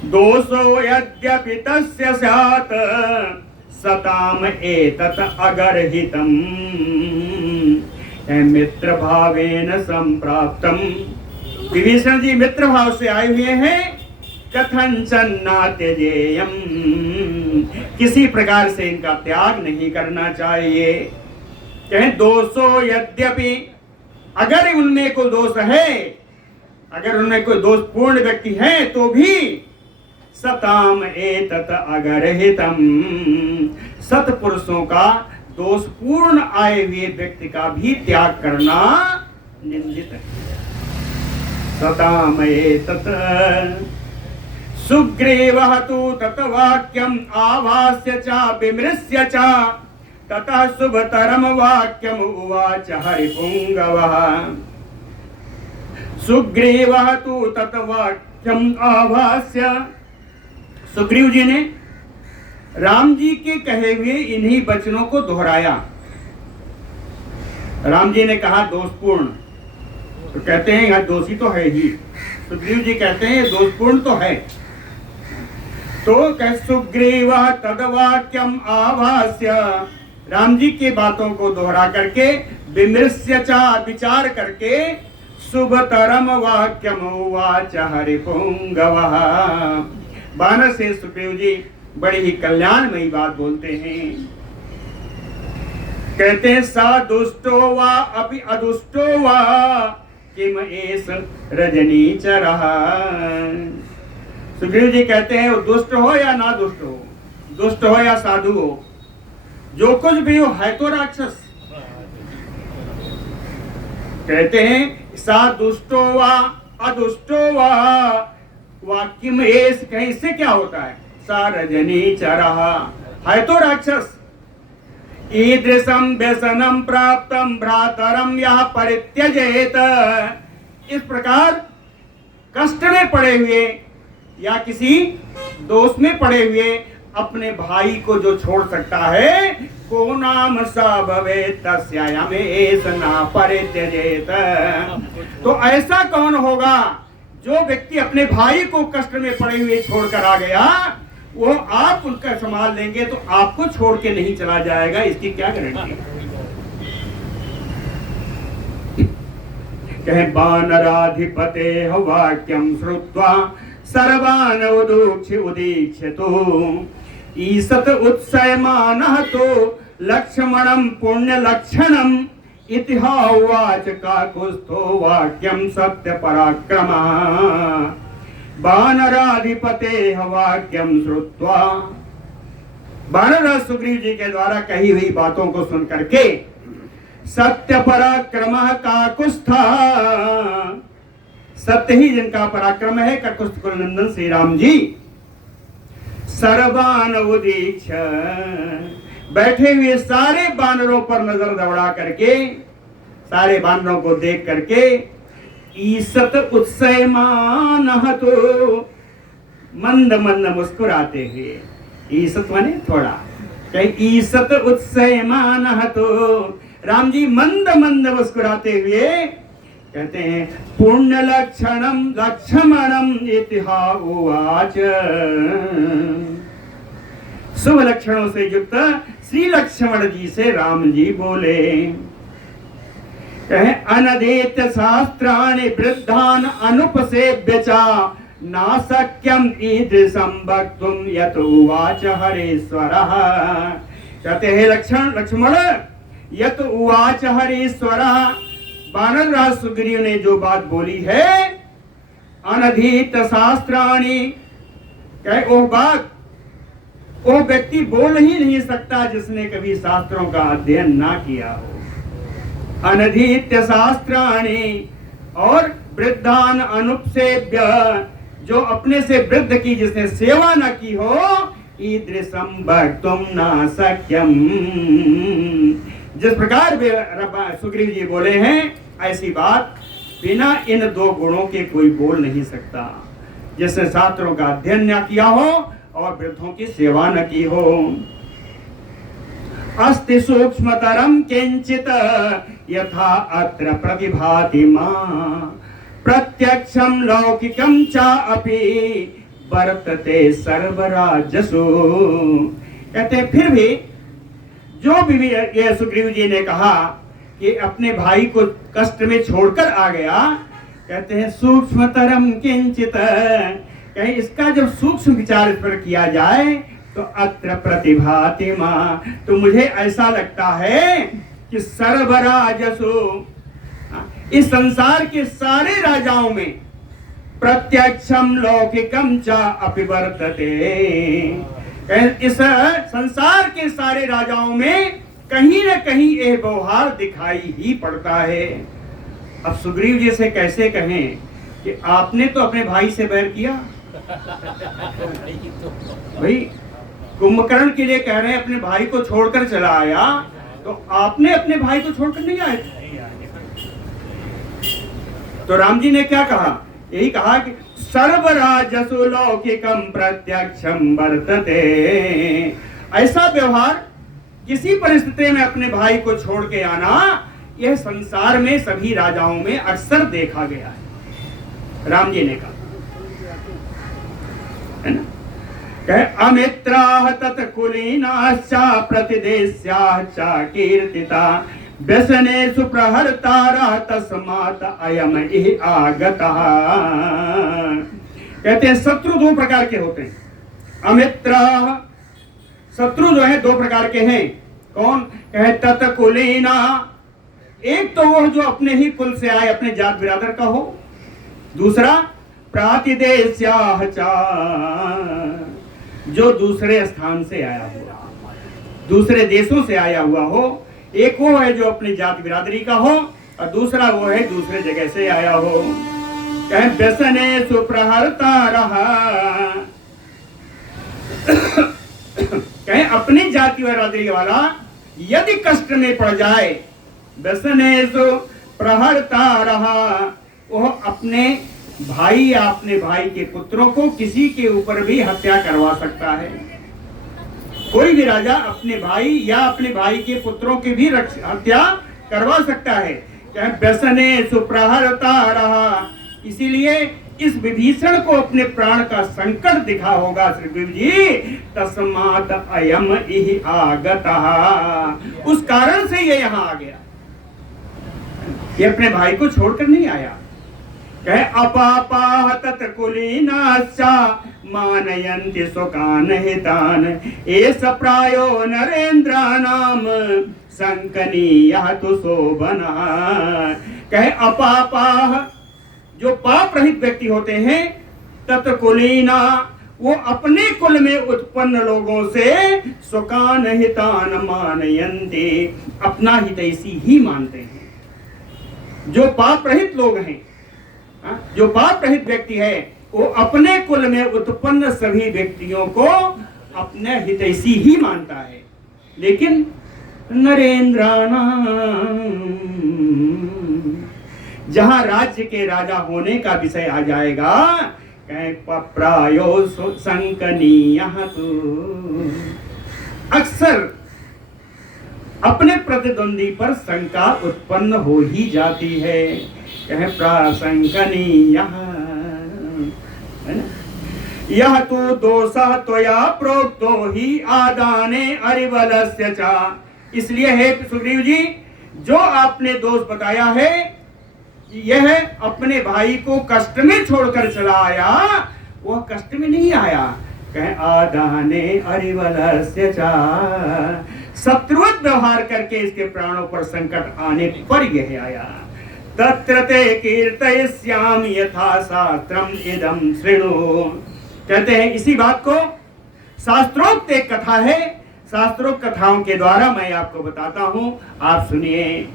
दोषो यद्यपि तस्य स्यात् सताम एतत् अगर्हितम्। मित्र भावेन संप्राप्तम, विभीषण जी मित्र भाव से आए हुए हैं। कथंचन न त्यजेयम, किसी प्रकार से इनका त्याग नहीं करना चाहिए। कहें दोषो यद्यपि, अगर उनमें कोई दोष है, अगर उनमें कोई दोषपूर्ण व्यक्ति है तो भी सताम एतत् अगर्हितम, सत्पुरुषों का दोषपूर्ण आए हुए व्यक्ति का भी त्याग करना निंदित है। सताम एतत् सुग्रीवः तु तत् वाक्यम् आभास्य च विमृश्य च ततः शुभतरम वाक्यम् उवाच हरिपुंगवः। सुग्रीवः तु तत् वाक्यम् आभास्य, सुग्रीव जी ने राम जी के कहे हुए इन्हीं वचनों को दोहराया। राम जी ने कहा दोषपूर्ण, तो कहते हैं यहाँ दोषी तो है ही, सुग्रीव जी कहते हैं दोषपूर्ण तो है। तो सुग्रीव तदवाक्यम आभास्य, राम जी की बातों को दोहरा करके, विमृश्य च विचार करके, शुभतरम वाक्यम उवाच हरिपुंगवः। बानर से सुग्रीव जी बड़ी ही कल्याणमयी बात बोलते हैं। कहते हैं सा दुष्टो वा अपि अदुष्टो वा किम एष रजनीचरः। सुग्रीव जी कहते हैं वो दुष्ट हो या ना दुष्ट हो, दुष्ट हो या साधु हो, जो कुछ भी हो है तो राक्षस। कहते हैं सा दुष्टो वा अदुष्टो वा किम एष, कहीं से क्या होता है, सा रजनीचरः, है तो राक्षस। ईदृशं व्यसनं प्राप्तं भ्रातरं यः परित्यजेत, इस प्रकार कष्ट में पड़े हुए या किसी दोष में पड़े हुए अपने भाई को जो छोड़ सकता है, को नाम स भवेत् तस्यायमेष न परित्यजेत, तो ऐसा कौन होगा जो व्यक्ति अपने भाई को कष्ट में पड़े हुए छोड़कर आ गया, वो आप उनका संभाल लेंगे तो आपको छोड़ के नहीं चला जाएगा, इसकी क्या गारंटी? कहे वानराधिपते वाक्यम श्रुत्वा सर्वान उदीक्षितो ईसत उत्सयमानः तो लक्ष्मणं पुण्य लक्षणम् इतिहास काकुस्थो वाक्यम सत्य पराक्रमः वानराधिपते वाक्यम श्रुत्वा। वानर सुग्रीव जी के द्वारा कही हुई बातों को सुन करके सत्य पराक्रमः काकुस्था, सत्य ही जिनका पराक्रम है, काकुस्थ कुलनंदन श्री राम जी सर्वान उदीक्ष, बैठे हुए सारे बानरों पर नजर दौड़ा करके, सारे बानरों को देख करके ईसत उत्सयमानः तो मंद मंद मुस्कुराते हुए, ईसत माने थोड़ा, कहीं ईसत उत्सयमानः तो राम जी मंद मंद मुस्कुराते हुए कहते हैं पुण्य लक्षणम लक्ष्मणम इतिहास, शुभ लक्षणों से युक्त श्री लक्ष्मण जी से राम जी बोले। कहे अनदेत शास्त्राणि वृद्धान अनुपसेव्य च नाशक्यम ईदृशं वक्तुम यत उवाच हरेश्वरः। कहते हैं लक्ष्मण यत उवाच हरेश्वरः, वानर राज सुग्रीव ने जो बात बोली है, अनधीत शास्त्राणि, कहे वो बात वो व्यक्ति बोल ही नहीं सकता जिसने कभी शास्त्रों का अध्ययन ना किया हो। अनधीत्य शास्त्राणि, और वृद्धान अनुपसेव्य, जो अपने से वृद्ध की जिसने सेवा न की हो, ईदृशं वक्तुम न शक्यम, जिस प्रकार सुग्रीव जी बोले हैं ऐसी बात बिना इन दो गुणों के कोई बोल नहीं सकता, जिसने शास्त्रों का अध्ययन न किया हो और वृद्धों की सेवा न की हो। अस्ति सूक्ष्मतरं किंचित यथा अत्र प्रतिभाति मां, प्रत्यक्षं लौकिकं च अपि वर्तते सर्वराजसु। कहते फिर भी जो भी ये सुग्रीव जी ने कहा कि अपने भाई को कष्ट में छोड़कर आ गया, कहते हैं सूक्ष्मतरम किंचित, कहीं इसका जब सूक्ष्म विचार इस पर किया जाए तो अत्र प्रतिभाति मां, तो मुझे ऐसा लगता है कि सर्वराजसु, इस संसार के सारे राजाओं में प्रत्यक्षम लौकिकम च अपि वर्तते, इस संसार के सारे राजाओं में कहीं न कहीं यह व्यवहार दिखाई ही पड़ता है। अब सुग्रीव जी से कैसे कहें कि आपने तो अपने भाई से बैर किया, भाई कुंभकर्ण के लिए कह रहे हैं अपने भाई को छोड़कर चला आया, तो आपने अपने भाई को छोड़कर नहीं आए। तो राम जी ने क्या कहा, यही कहा कि सर्वराजसु लौकिकम प्रत्यक्षम वर्तते, ऐसा व्यवहार किसी परिस्थिति में अपने भाई को छोड़ के आना, यह संसार में सभी राजाओं में अक्सर देखा गया है, राम जी ने कहा है ना। कहे अमित्राः तत्कुलीनाश्च प्रतिदेश्याः च कीर्तिता व्यसनेषु प्रहर्तारः तस्मात् अयम् इह आगतः। कहते हैं शत्रु दो प्रकार के होते हैं। अमित्राः, शत्रु जो है दो प्रकार के हैं। कौन? कहे तत्कुलीना, एक तो वो जो अपने ही कुल से आए, अपने जात बिरादर का हो। दूसरा प्रातिदेश्याः च, जो दूसरे स्थान से आया हुआ, दूसरे देशों से आया हुआ हो। एक वो है जो अपनी जात बिरादरी का हो, और दूसरा वो है दूसरे जगह से आया हो। कहे व्यसनेषु प्रहर्तारः, कहे अपनी जाति बिरादरी वाला यदि कष्ट में पड़ जाए, व्यसनेषु प्रहर्तारः, वो अपने भाई या अपने भाई के पुत्रों को किसी के ऊपर भी हत्या करवा सकता है। कोई भी राजा अपने भाई या अपने भाई के पुत्रों की भी हत्या करवा सकता है। व्यसनेषु प्रहर्तारः, इसीलिए इस विभीषण को अपने प्राण का संकट दिखा होगा श्री जी, तस्मात अयम इहि आगतः, उस कारण से ये यहाँ आ गया। ये अपने भाई को छोड़कर नहीं आया। कहे अपापाह तत्कुलीनाश्चा मानयन्ति सुखान हितान एष प्रायो नरेन्द्राणाम संकनीयः तु शोभनः। कहे अपापाह, जो पाप रहित व्यक्ति होते हैं, तत्कुलीना, वो अपने कुल में उत्पन्न लोगों से सुखान हितान मानयन्ति, अपना हितैषी ही मानते हैं। जो पाप रहित लोग हैं, जो पाप रहित व्यक्ति है, वो अपने कुल में उत्पन्न सभी व्यक्तियों को अपने हितैषी ही मानता है। लेकिन नरेंद्राणाम, जहां राज्य के राजा होने का विषय आ जाएगा, प्रायो संकनीयः तु, अक्सर अपने प्रतिद्वंदी पर शंका उत्पन्न हो ही जाती है। कहे प्रासंकनीयः, है ना, यह तो दोषः त्वया प्रोक्तो ही आदाने अरिवलस्य च। इसलिए है सुग्रीव जी, जो आपने दोष बताया है, यह अपने भाई को कष्ट में छोड़कर चला आया, वह कष्ट में नहीं आया। कहे आदाने अरिवलस्य च, शत्रुवत व्यवहार करके इसके प्राणों पर संकट आने पर यह आया। तत्र ते कीर्तयिष्यामि यथा शास्त्रम इदं शृणु। कहते हैं इसी बात को शास्त्रोक्त एक कथा है, शास्त्रोक्त कथाओं के द्वारा मैं आपको बताता हूं, आप सुनिए।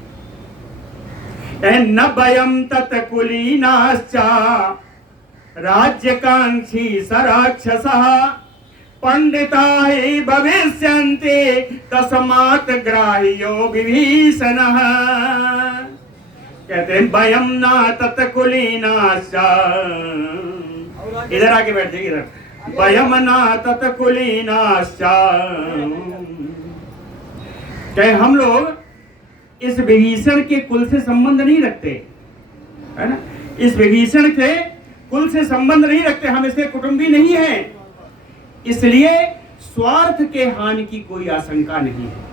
न भयं तत्कुलीनाश्च राज्यकांक्षी सराक्षसः पंडिता ही भविष्यन्ति तस्मात् ग्राह्यो विभीषणः। कहते हैं भयं न तत्कुलीनाश्च, इधर आके बैठ जाइए, इधर। भयं न तत्कुलीनाश्च, कहे हम लोग इस विभीषण के कुल से संबंध नहीं रखते, है ना, इस विभीषण के कुल से संबंध नहीं रखते, हम इसके कुटुंबी नहीं हैं, इसलिए स्वार्थ के हानि की कोई आशंका नहीं है।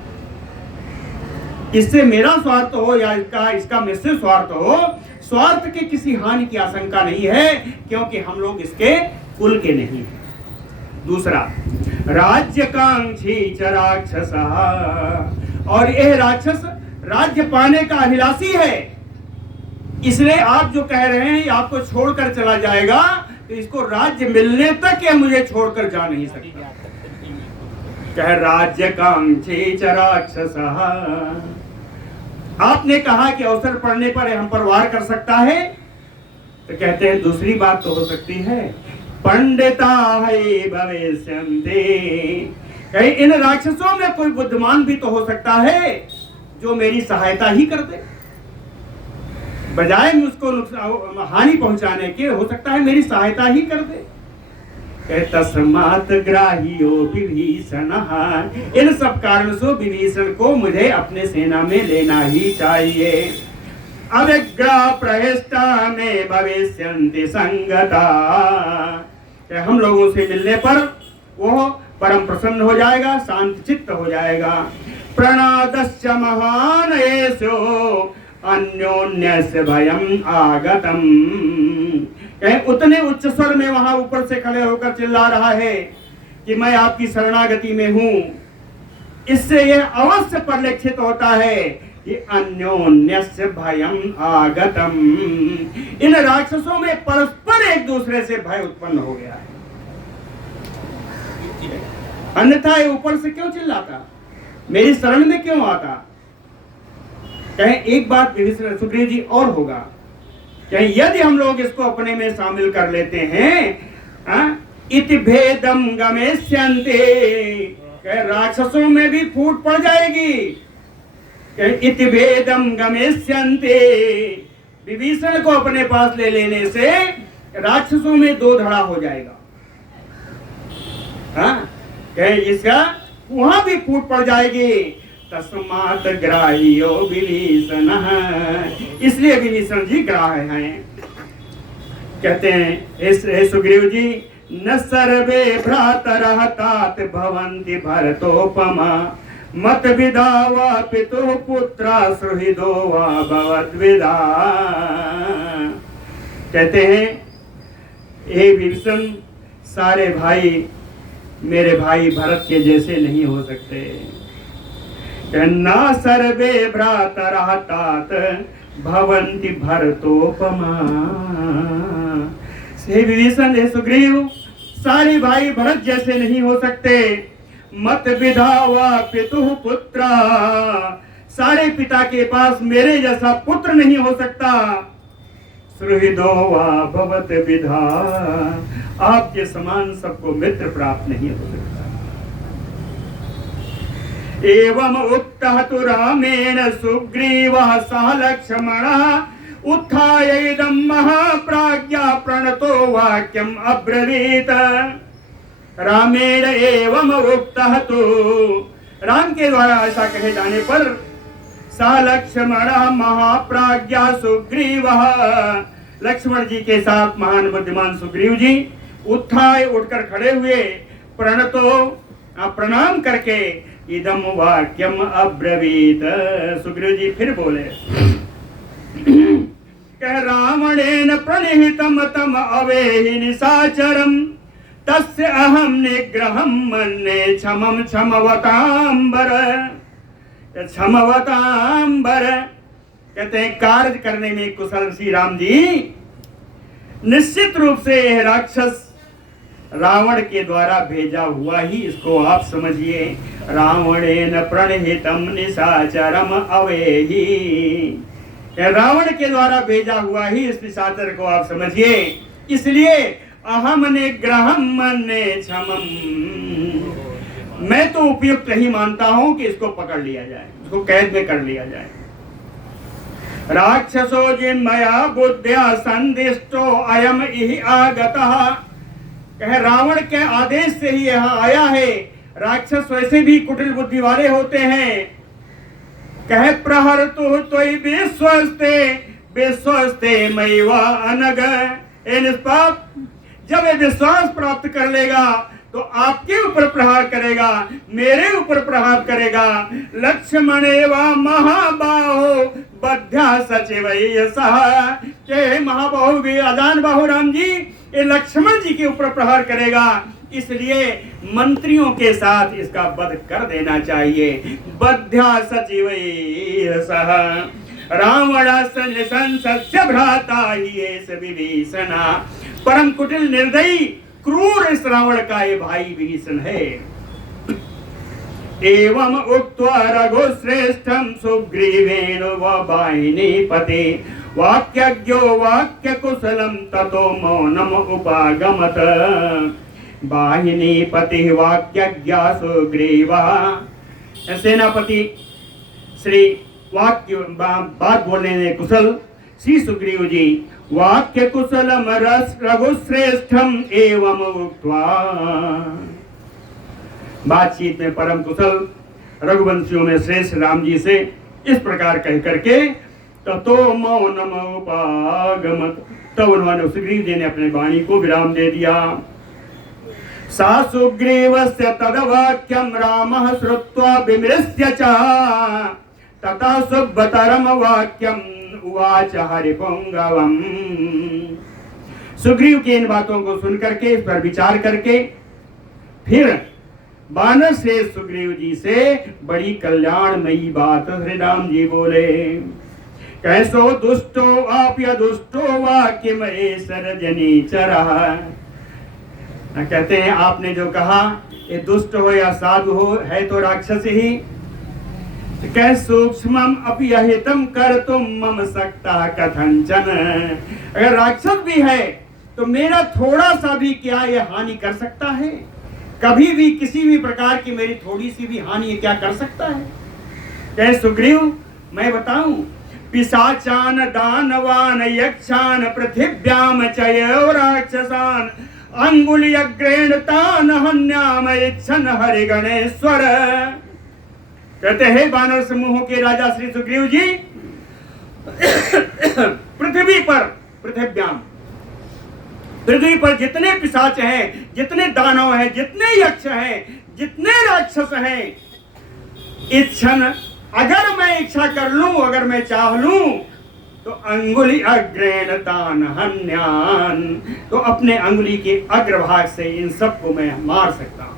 इससे मेरा स्वार्थ हो या इसका मुझसे स्वार्थ हो, स्वार्थ के किसी हानि की आशंका नहीं है, क्योंकि हम लोग इसके कुल के नहीं हैं। दूसरा, राज्यकांक्षी च राक्षसः, और यह राक्षस राज्य पाने का अभिलाषी है, इसलिए आप जो कह रहे हैं आपको छोड़कर चला जाएगा, तो इसको राज्य मिलने तक यह मुझे छोड़कर जा नहीं सकता। कह राज्यकांक्षी च राक्षसः, आपने कहा कि अवसर पड़ने पर हम पर वार कर सकता है, तो कहते हैं दूसरी बात तो हो सकती है, पंडिता है भविष्यन्ति, कहीं इन राक्षसों में कोई बुद्धिमान भी तो हो सकता है जो मेरी सहायता ही कर दे, बजाय उसको हानि पहुंचाने के, हो सकता है मेरी सहायता ही कर दे। तस्मात् ग्राह्यो विभीषणः, इन सब कारण से विभीषण को मुझे अपने सेना में लेना ही चाहिए। अविग्रह प्रहिष्टा में भविष्यन्ति संगता, हम लोगों से मिलने पर वो परम प्रसन्न हो जाएगा, शांत चित्त हो जाएगा। प्रणादश्च महान येषु अन्योन्यस्य भयम् आगतम्, कहीं उतने उच्च स्वर में वहां ऊपर से खड़े होकर चिल्ला रहा है कि मैं आपकी शरणागति में हूं। इससे यह अवश्य परिलक्षित होता है कि अन्योन्यस्य भयम् आगतम्, इन राक्षसों में परस्पर एक दूसरे से भय उत्पन्न हो गया है। अन्यथा ये ऊपर से क्यों चिल्लाता, मेरी शरण में क्यों आता। कहें एक बात सुग्रीव जी और होगा, कहें यदि हम लोग इसको अपने में शामिल कर लेते हैं, इति भेदम गमेष्यन्ते, कहें राक्षसों में भी फूट पड़ जाएगी। कहें इति भेदम गमेष्यन्ते, विभीषण को अपने पास ले लेने से राक्षसों में दो धड़ा हो जाएगा। कहें इसका वहां भी फूट पड़ जाएगी। तस्मात् ग्राह्यो विभीषणः, इसलिए विभीषण जी ग्राह्य हैं। कहते हैं हे सुग्रीव जी, न सर्वे भ्रातरः तात भवन्ति भरतोपमा मत विदावा पितुः पुत्रा सुहृदो वा भवद्विदा। कहते हैं हे विभीषण, सारे भाई मेरे भाई भरत के जैसे नहीं हो सकते। न सर्वे भ्रातरः तात भवन्ति भरतोपमा। हे विभीषण, हे सुग्रीव, सारे भाई भरत जैसे नहीं हो सकते। मत विधावा पितुः पुत्रा, सारे पिता के पास मेरे जैसा पुत्र नहीं हो सकता। सुहृदो वा भवत विधा, आपके समान सबको मित्र प्राप्त नहीं हो सकता। एवं उक्तः तु रामेण सुग्रीवः सह लक्ष्मणः उत्थाय इदं महाप्राज्ञा प्रणतो वाक्यम् अब्रवीत। रामेण एवं उक्तः तु, राम के द्वारा ऐसा कहे जाने पर सा लक्ष्मणः महाप्राज्ञा सुग्रीवः, लक्ष्मण जी के साथ महान बुद्धिमान सुग्रीव जी उत्थाय उठकर खड़े हुए, प्रणतो प्रणाम करके इदम वाक्यम अब्रवीत, सुग्रीव जी फिर बोले कह रावणेन प्रणिहितम तम अवेहि निशाचरम तस्य अहम निग्रहम मन्ये क्षमम क्षमवतांबर। क्षमवतांबर कहते हैं कार्य करने में कुशल श्री राम जी निश्चित रूप से यह राक्षस रावण के द्वारा भेजा हुआ ही इसको आप समझिए। रावणेन प्रणहितम निशाचरम अवेहि, रावण के द्वारा भेजा हुआ ही इस निशाचर को आप समझिए। इसलिए अहम निग्रहम मन्ये क्षमम, मैं तो उपयुक्त नहीं मानता हूं कि इसको पकड़ लिया जाए, इसको कैद में कर लिया जाए। राक्षसो जिन्मया बुद्ध्या संदिष्टो अयम इहि आगतः, कहे रावण के आदेश से ही यहाँ आया है। राक्षस वैसे भी कुटिल बुद्धि वाले होते हैं। कहे प्रहर तो तोई विश्वस्ते विश्वस्ते मैवा अनग, ए निष्पाप, जब ये विश्वास प्राप्त कर लेगा तो आपके ऊपर प्रहार करेगा, मेरे ऊपर प्रहार करेगा। लक्ष्मणेवा महाबाहो बद्ध्या सचिवैयसः, के महाबाहु भी आजान बाहु राम जी ये लक्ष्मण जी के ऊपर प्रहार करेगा, इसलिए मंत्रियों के साथ इसका वध कर देना चाहिए। बद्ध्या सचिवैयसः रावणस्य संसस्य भ्राता ही एष विभीषण, परम कुटिल निर्दयी क्रूर इस रावण का ये भाई विभीषण है। एवं उक्त्वा रघुश्रेष्ठं सुग्रीवेण वाहिनीपते वाक्यज्ञो वाक्यकुशलं ततो मौनम उपागमत। वाहिनीपति वाक्यज्ञा सुग्रीवः, सेनापति श्री वाक्य बात बोलने में कुशल श्री सुग्रीव जी वाक्य कुशलम रघुश्रेष्ठम एवं उक्त्वा, बातचीत में परम कुशल रघुवंशियों में श्रेष्ठ राम जी से इस प्रकार कह करके ततो मौनम उपागमत, तब उन्होंने सुग्रीव जी ने अपने वाणी को विराम दे दिया। सा सुग्रीवस्य तद्वाक्यं रामः श्रुत्वा विमृश्य च तथा सुभतरम वाक्यम उवाच हरिपुंगवम। सुग्रीव की इन बातों को सुन करके इस पर विचार करके फिर बानर से सुग्रीव जी से बड़ी कल्याणमयी बात श्री राम जी बोले। कैसो दुष्टो आप्य दुष्टो वाक्य में सरजनी चरह, कहते हैं आपने जो कहा ये दुष्ट हो या साधु हो है तो राक्षस ही। कह सूक्ष्मम अपि अहितम कर तुम मम सकता कथंचन, अगर राक्षस भी है तो मेरा थोड़ा सा भी क्या ये हानि कर सकता है? कभी भी किसी भी प्रकार की मेरी थोड़ी सी भी हानि क्या कर सकता है? कह सुग्रीव मैं बताऊं, पिशाचान दानवान यक्षान पृथिव्याम चयो राक्षसान अंगुलियग्रेण तान हन्याम इच्छन हरिगणेश्वर। कहते हैं बानर समूहों के राजा श्री सुग्रीव जी पृथ्वी पर पृथिव्याम पृथ्वी पर जितने पिशाच हैं, जितने दानव हैं, जितने यक्ष हैं, जितने राक्षस हैं, इस क्षण अगर मैं इच्छा कर लूं, अगर मैं चाह लूं, तो अंगुली अग्रेण तान हन्यान, तो अपने अंगुली के अग्रभाग से इन सबको मैं मार सकता हूं,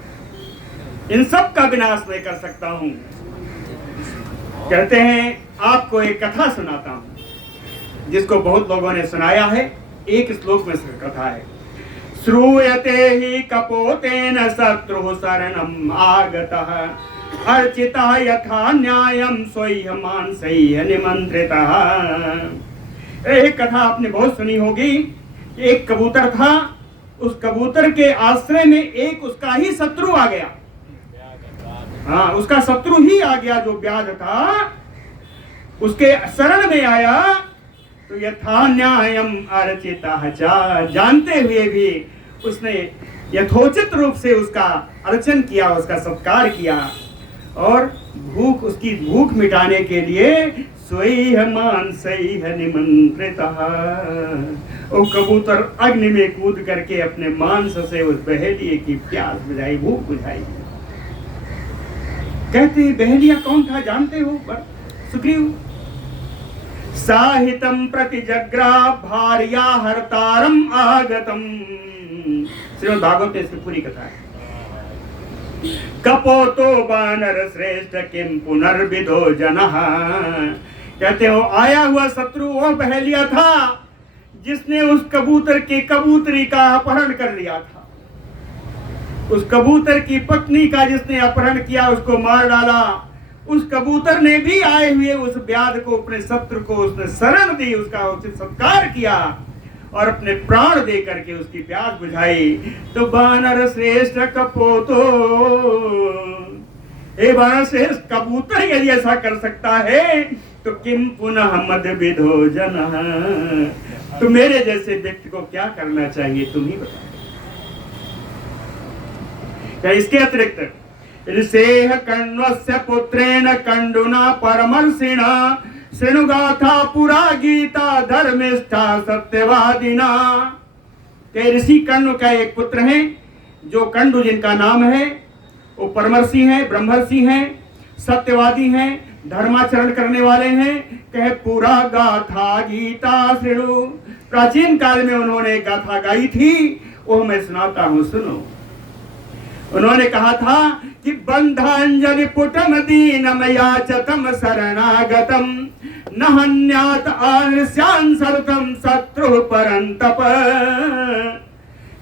इन सब का विनाश मैं कर सकता हूं। कहते हैं, आपको एक कथा सुनाता हूं जिसको बहुत लोगों ने सुनाया है। एक श्लोक में कथा है। श्रूयते ही कपोतेन शत्रु शरणम आगतः अर्चितः यथा न्यायम स्वयं सह्य निमंत्रितः। एक कथा आपने बहुत सुनी होगी। एक कबूतर था, उस कबूतर के आश्रय में एक उसका ही शत्रु आ गया। हाँ, उसका शत्रु ही आ गया जो व्याध था, उसके शरण में आया तो यथा न्यायम अर्चितः, जानते हुए भी उसने यथोचित रूप से उसका अर्चन किया, उसका सत्कार किया, और उसकी भूख मिटाने के लिए स्वयं सह्य निमंत्रितः, वो कबूतर अग्नि में कूद करके अपने मांस से उस बहेलिए की प्यास बुझाई, भूख बुझाई। कहते बहेलिया कौन था जानते हो? सुग्रीव। साहितम प्रतिजग्रा भार्या हरतारम आगतम। श्रीमद् भागवत में इसकी पूरी कथा है। कपोतो वानर श्रेष्ठ किम पुनर्विदो जनः। कहते हो आया हुआ शत्रु वो बहेलिया था जिसने उस कबूतर की कबूतरी का अपहरण कर लिया था। उस कबूतर की पत्नी का जिसने अपहरण किया, उसको मार डाला। उस कबूतर ने भी आए हुए उस व्याध को, अपने शत्रु को उसने शरण दी, उसका उचित सत्कार किया और अपने प्राण दे करके उसकी प्यास बुझाई। तो वानर श्रेष्ठ कपोतो, हे वानर श्रेष्ठ कबूतर यदि ऐसा कर सकता है तो किम पुनः मद विधो जनः, तो मेरे जैसे व्यक्ति को क्या करना चाहिए, तुम ही बताओ। क्या इसके अतिरिक्त ऋषेः कण्वस्य पुत्रेण कंडुना परमर्षिणा शृणुगाथा पुरा गीता धर्मिष्ठा सत्यवादिना। के ऋषि कण्व का एक पुत्र है, जो कंडु जिनका नाम है, वो परमर्षि हैं, ब्रह्मर्षि हैं, सत्यवादी हैं, धर्माचरण करने वाले हैं। कहे पूरा गाथा गीता शृणु, प्राचीन काल में उन्होंने गाथा गाई थी, वो मैं सुनाता हूं, सुनो। उन्होंने कहा था कि बंधांजलि पुटम दीनम याचतम शरणागतम न हन्यात आर्ष्यान सरतम शत्रु परंतप।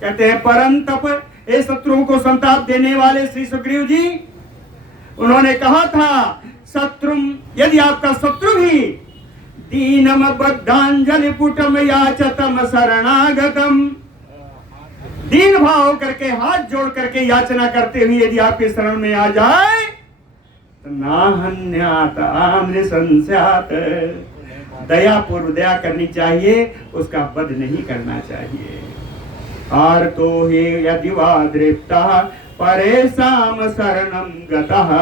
कहते हैं परंतप, ये शत्रुओं को संताप देने वाले श्री सुग्रीव जी, उन्होंने कहा था शत्रुम, यदि आपका शत्रु भी दीनम बद्धांजलि पुटम याचतम शरणागतम, दीन भाव करके हाथ जोड़ करके याचना करते हुए यदि आपके शरण में आ जाए तो ना हन्यात आम्रशंस्यात, दया पूर्व दया करनी चाहिए, उसका वध नहीं करना चाहिए। और तो हे यदि वा दृप्तः परेशाम शरणम गतः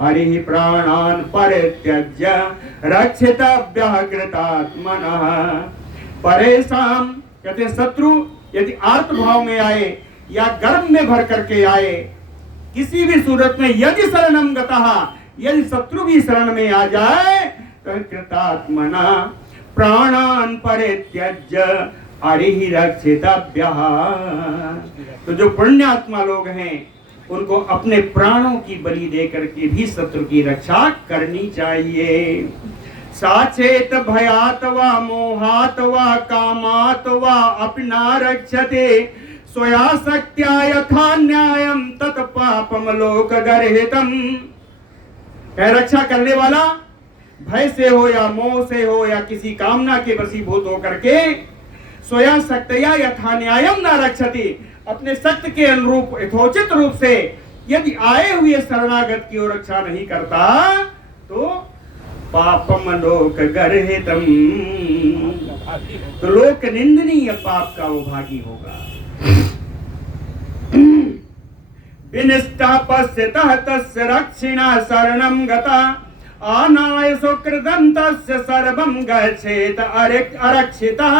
हरि प्राणान परित्यज्य रक्षितव्यः कृतात्मनः। परेशाम कहते शत्रु यदि आर्त भाव में आए या गर्भ में भर करके आए, किसी भी सूरत में यदि शरणम गतः, यदि शत्रु भी शरण में आ जाए तो कृतात्मना प्राणान परित्यज्य हरिहि रक्षितव्यः। तो जो पुण्यात्मा लोग हैं उनको अपने प्राणों की बलि दे करके भी शत्रु की रक्षा करनी चाहिए। साचेत भयात वा मोहात वा कामात वा अपना रक्षते स्वया शक्त्या यथा न्यायम तत् पापम लोक गर्हितम। रक्षा करने वाला भय से हो या मोह से हो या किसी कामना के वशीभूत होकर के स्वया शक्त्या यथा न्यायम न रक्षति, अपने शक्ति के अनुरूप यथोचित रूप से यदि आए हुए शरणागत की ओर रक्षा नहीं करता तो पापम लोक गर्हितम, तो लोक निंदनीय पाप का वो भागी होगा। विनिष्टा पश्यतः तस्य रक्षिणा शरणं गता आनाय सुकृतं तस्य सर्वं गच्छेत अरक्षितः।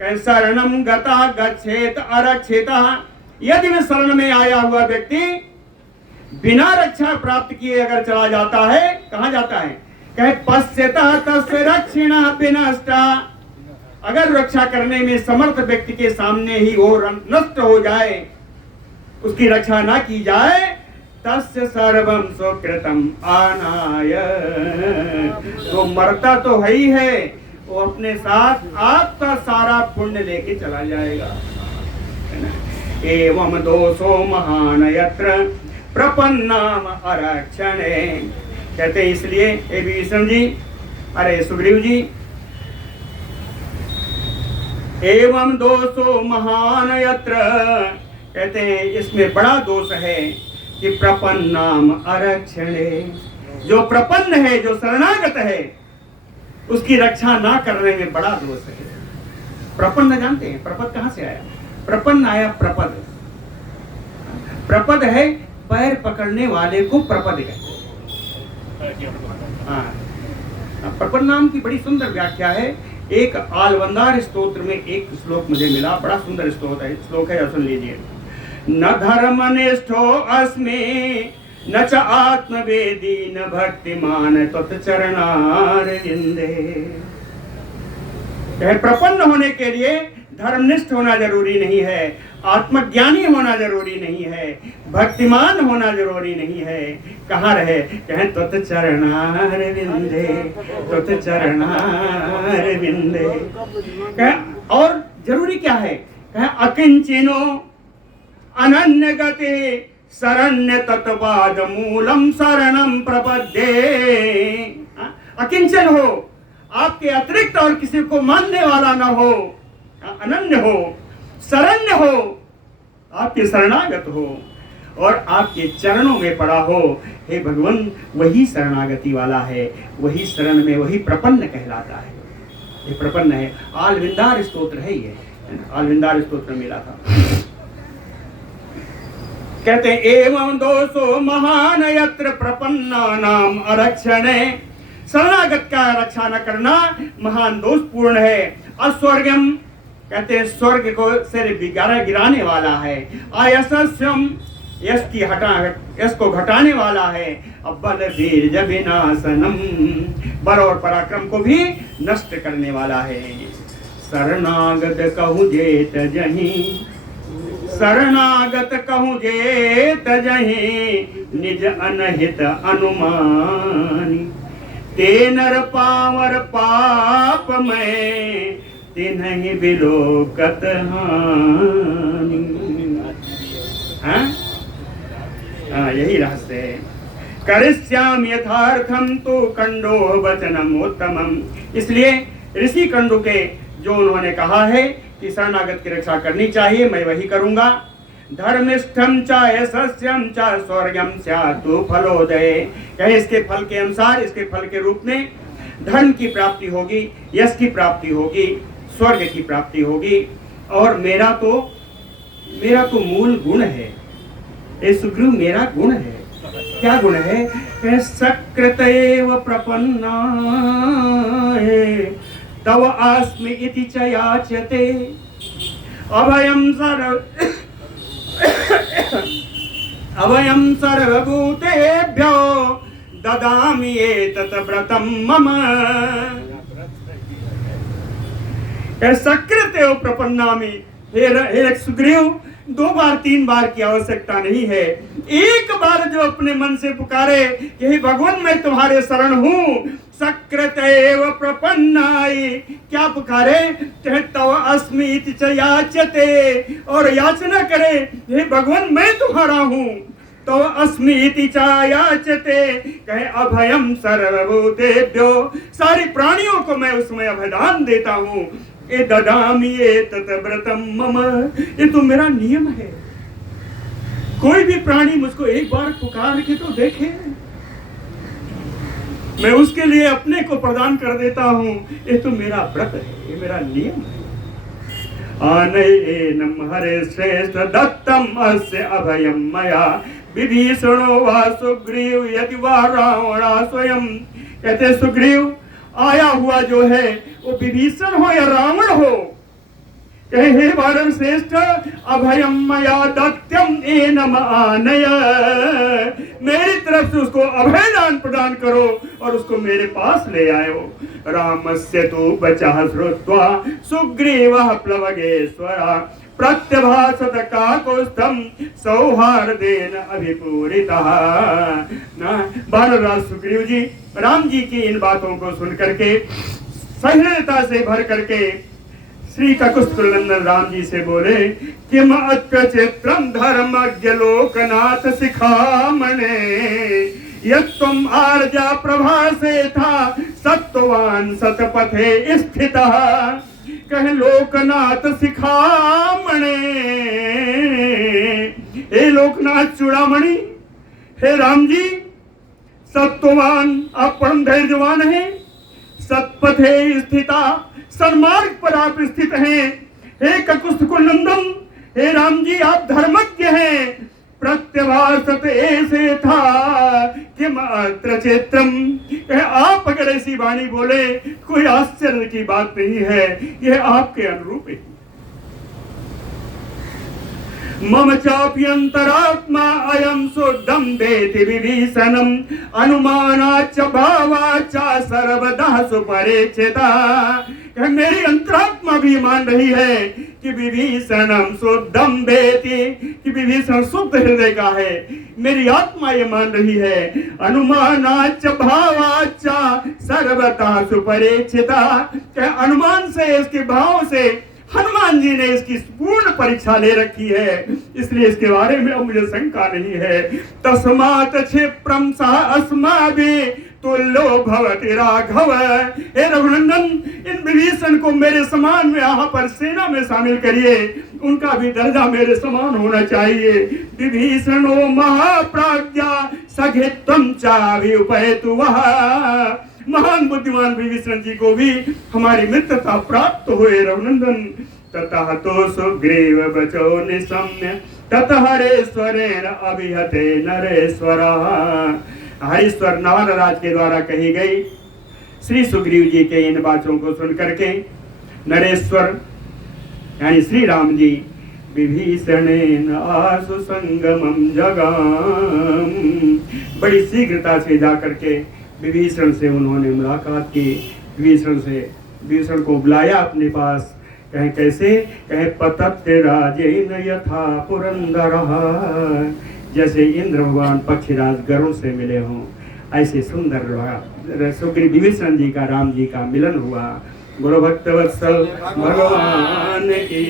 कहे शरणम गता गच्छेत अरक्षिता। यदि वे शरण में आया हुआ व्यक्ति बिना रक्षा प्राप्त किए अगर चला जाता है, कहां जाता है? कहे पश्यता तस्य रक्षिणा विनष्टा। अगर रक्षा करने में समर्थ व्यक्ति के सामने ही वो नष्ट हो जाए, उसकी रक्षा ना की जाए, तस्य सर्वम सुकृतम आनाय, तो मरता तो है ही है, वो अपने साथ आपका सारा पुण्य लेके चला जाएगा। एवं दोषो महान यत्र प्रपन्नाम अरक्षणे। कहते हैं इसलिए हे विभीषण जी, अरे सुग्रीव जी, एवं दोषो महान यत्र, कहते हैं इसमें बड़ा दोष है कि प्रपन्नाम अरक्षणे, जो प्रपन्न है, जो शरणागत है, उसकी रक्षा ना करने में बड़ा दोष है। प्रपन्न जानते हैं प्रपद कहां से आया? प्रपन्न आया प्रपद, प्रपद है पैर पकड़ने वाले को प्रपद कहते हैं। हाँ, प्रपद नाम की बड़ी सुंदर व्याख्या है। एक आलवंदार स्तोत्र में एक श्लोक मुझे मिला, बड़ा सुंदर श्लोक है, सुन लीजिए। न धर्मनिष्ठो अस्मि न च आत्मवेदी न भक्तिमान त्वच्चरणारविंदे। प्रपन्न होने के लिए धर्मनिष्ठ होना जरूरी नहीं है, आत्मज्ञानी होना जरूरी नहीं है, भक्तिमान होना जरूरी नहीं है। कहाँ रहे? कहें त्वच्चरणारविंदे, त्वच्चरणारविंदे। और जरूरी क्या है? कहें अकिंचिनो अनन्य गति शरण्य तत्पाद मूलम शरणम प्रपद्ये। अकिंचन हो, आपके अतिरिक्त और किसी को मानने वाला ना हो, अनन्य हो, शरण्य हो, आपके शरणागत हो और आपके चरणों में पड़ा हो। हे भगवान, वही शरणागति वाला है, वही शरण में, वही प्रपन्न कहलाता है। ये प्रपन्न है। आलविंदार स्तोत्र है ये, आलविंदार स्तोत्र मिला था। कहते हैं एवं दोषो महान यत्र प्रपन्नानाम अरक्षणे। शरणागत का रक्षा न करना महान दोष पूर्ण है। अस्वर्गम, कहते हैं स्वर्ग को से गिराने वाला है। आयस्यम, यश को घटाने वाला है। अब बल वीर विनाशनम, बल और पराक्रम को भी नष्ट करने वाला है। शरणागत कहूँ जे तजहि, शरणागत कहूँ जे तजहि, निज अनहित अनुमानी। ते नर पावर पाप में तिन्हि बिलोकत हानि। यही रहस्य है। करिष्याम यथार्थम तो कंडो वचनम उत्तमम। इसलिए ऋषि कंडु के जो उन्होंने कहा है कि शरणागत की रक्षा करनी चाहिए, मैं वही करूंगा। धर्मिष्ठम च यशस्यम च स्वर्गम स्यातु फलोदय। कहे इसके फल के अनुसार, इसके फल के रूप में धर्म की प्राप्ति होगी, यश की प्राप्ति होगी, स्वर्ग की प्राप्ति होगी। और मेरा तो मूल गुण है, ये सुग्रीव मेरा गुण है। क्या गुण है? सकृतैव प्रपन्ना तव अस्मि इति च याच्यते। अभयं सर्वभूतेभ्यो ददामि एतत् व्रतं मम। सकृतैव प्रपन्नामि। हे सुग्रीव, 2 बार 3 बार की आवश्यकता नहीं है। एक बार जो अपने मन से पुकारे कि हे भगवान मैं तुम्हारे शरण हूँ, सकृतैव प्रपन्नाय, क्या पुकारे? तव अस्मि इति च याच्यते, और याचना करे हे भगवान मैं तुम्हारा हूँ। तो अस्मि इति च याच्यते, कहे अभयम सर्वभूतेभ्यो, सारी प्राणियों को मैं उसमें अभयदान देता हूँ। ए ददामि एतत् व्रतं मम, ये तो मेरा नियम है। कोई भी प्राणी मुझको एक बार पुकार के तो देखे, मैं उसके लिए अपने को प्रदान कर देता हूँ। ये तो मेरा व्रत है, ये मेरा नियम है। आनयेनम हरे श्रेष्ठ दत्तम अस्य अभयम मया, विभीषणो वा सुग्रीव यदि वा रावणा स्वयं। कहते सुग्रीव आया हुआ जो है वो विभीषण हो या रावण हो, कहे हे वानर श्रेष्ठ अभयम मया दत्यम एनम आनय, मेरी तरफ से उसको अभय दान प्रदान करो और उसको मेरे पास ले आयो। रामस्य तु वचः श्रुत्वा सुग्रीवः प्लवगेश्वरः प्रत्यभासत काकुत्स्थं सौहार्देन अभिपूरितः। वानरराज सुग्रीव जी राम जी की इन बातों को सुन करके सह्यता से भर करके श्री काकुत्स्थनंदन राम जी से बोले किम अत्र चित्रम धर्मज्ञ लोकनाथ शिखामणे, यत्तम आर्जा प्रभासे था सत्वान सतपथे स्थितः। कहे लोकनाथ शिखामणे, हे लोकनाथ चूड़ामणि, हे राम जी सत्वान आप परम धैर्यवान हैं, सतपथे स्थिता सन्मार्ग पर आप स्थित हैं। हे काकुत्स्थनंदन, हे राम जी आप धर्मज्ञ हैं। प्रत्यभासत ऐसे था किम अत्र चित्रम, आप अगर ऐसी वाणी बोले कोई आश्चर्य की बात नहीं है, यह आपके अनुरूप है। मम चाप्यंतरात्मा अयम शुद्धम देति विभीषणम, अनुमानाच्च भावाच्च सर्वदा सुपरिचिता। मेरी अंतरात्मा भी मान रही है कि विभीषणम शुद्धम देति, कि विभीषण शुद्ध हृदय का है। मेरी आत्मा ये मान रही है। अनुमानाच्च भावाच्च सर्वदा सुपरिचिता, अनुमान से इसके भाव से हनुमान जी ने इसकी पूर्ण परीक्षा ले रखी है, इसलिए इसके बारे में अब मुझे शंका नहीं है। तस्मात् क्षिप्रम सह अस्माभिः तुल्यो भवति राघव, हे रघुनंदन इन विभीषण को मेरे समान में यहाँ पर सेना में शामिल करिए, उनका भी दर्जा मेरे समान होना चाहिए। विभीषणो महाप्राज्ञा सघित्वं चाभियुपैतु वः, महान बुद्धिमान विभीषण जी को भी हमारी मित्रता प्राप्त हुए रघुनंदन। ततः तो सुग्रीव बचो निशम्य ततः हरेश्वरेण अभिहते नरेश्वरः। हरीश्वर नवनराज के द्वारा कही गई श्री सुग्रीव जी के इन बातों को सुन करके नरेश्वर यानी श्री राम जी विभीषणेन आशु संगमम जगाम, बड़ी शीघ्रता से जाकर के विभीषण से उन्होंने मुलाकात की। विभीषण को बुलाया अपने पास। कहे कैसे, कहे पतत्ते राजेन यथा पुरंदरः, जैसे इंद्र भगवान पक्षीराज गरुड़ से मिले हों ऐसे सुंदर सुग्रीव विभीषण जी का राम जी का मिलन हुआ। बोलो भक्तवत्सल भगवान की।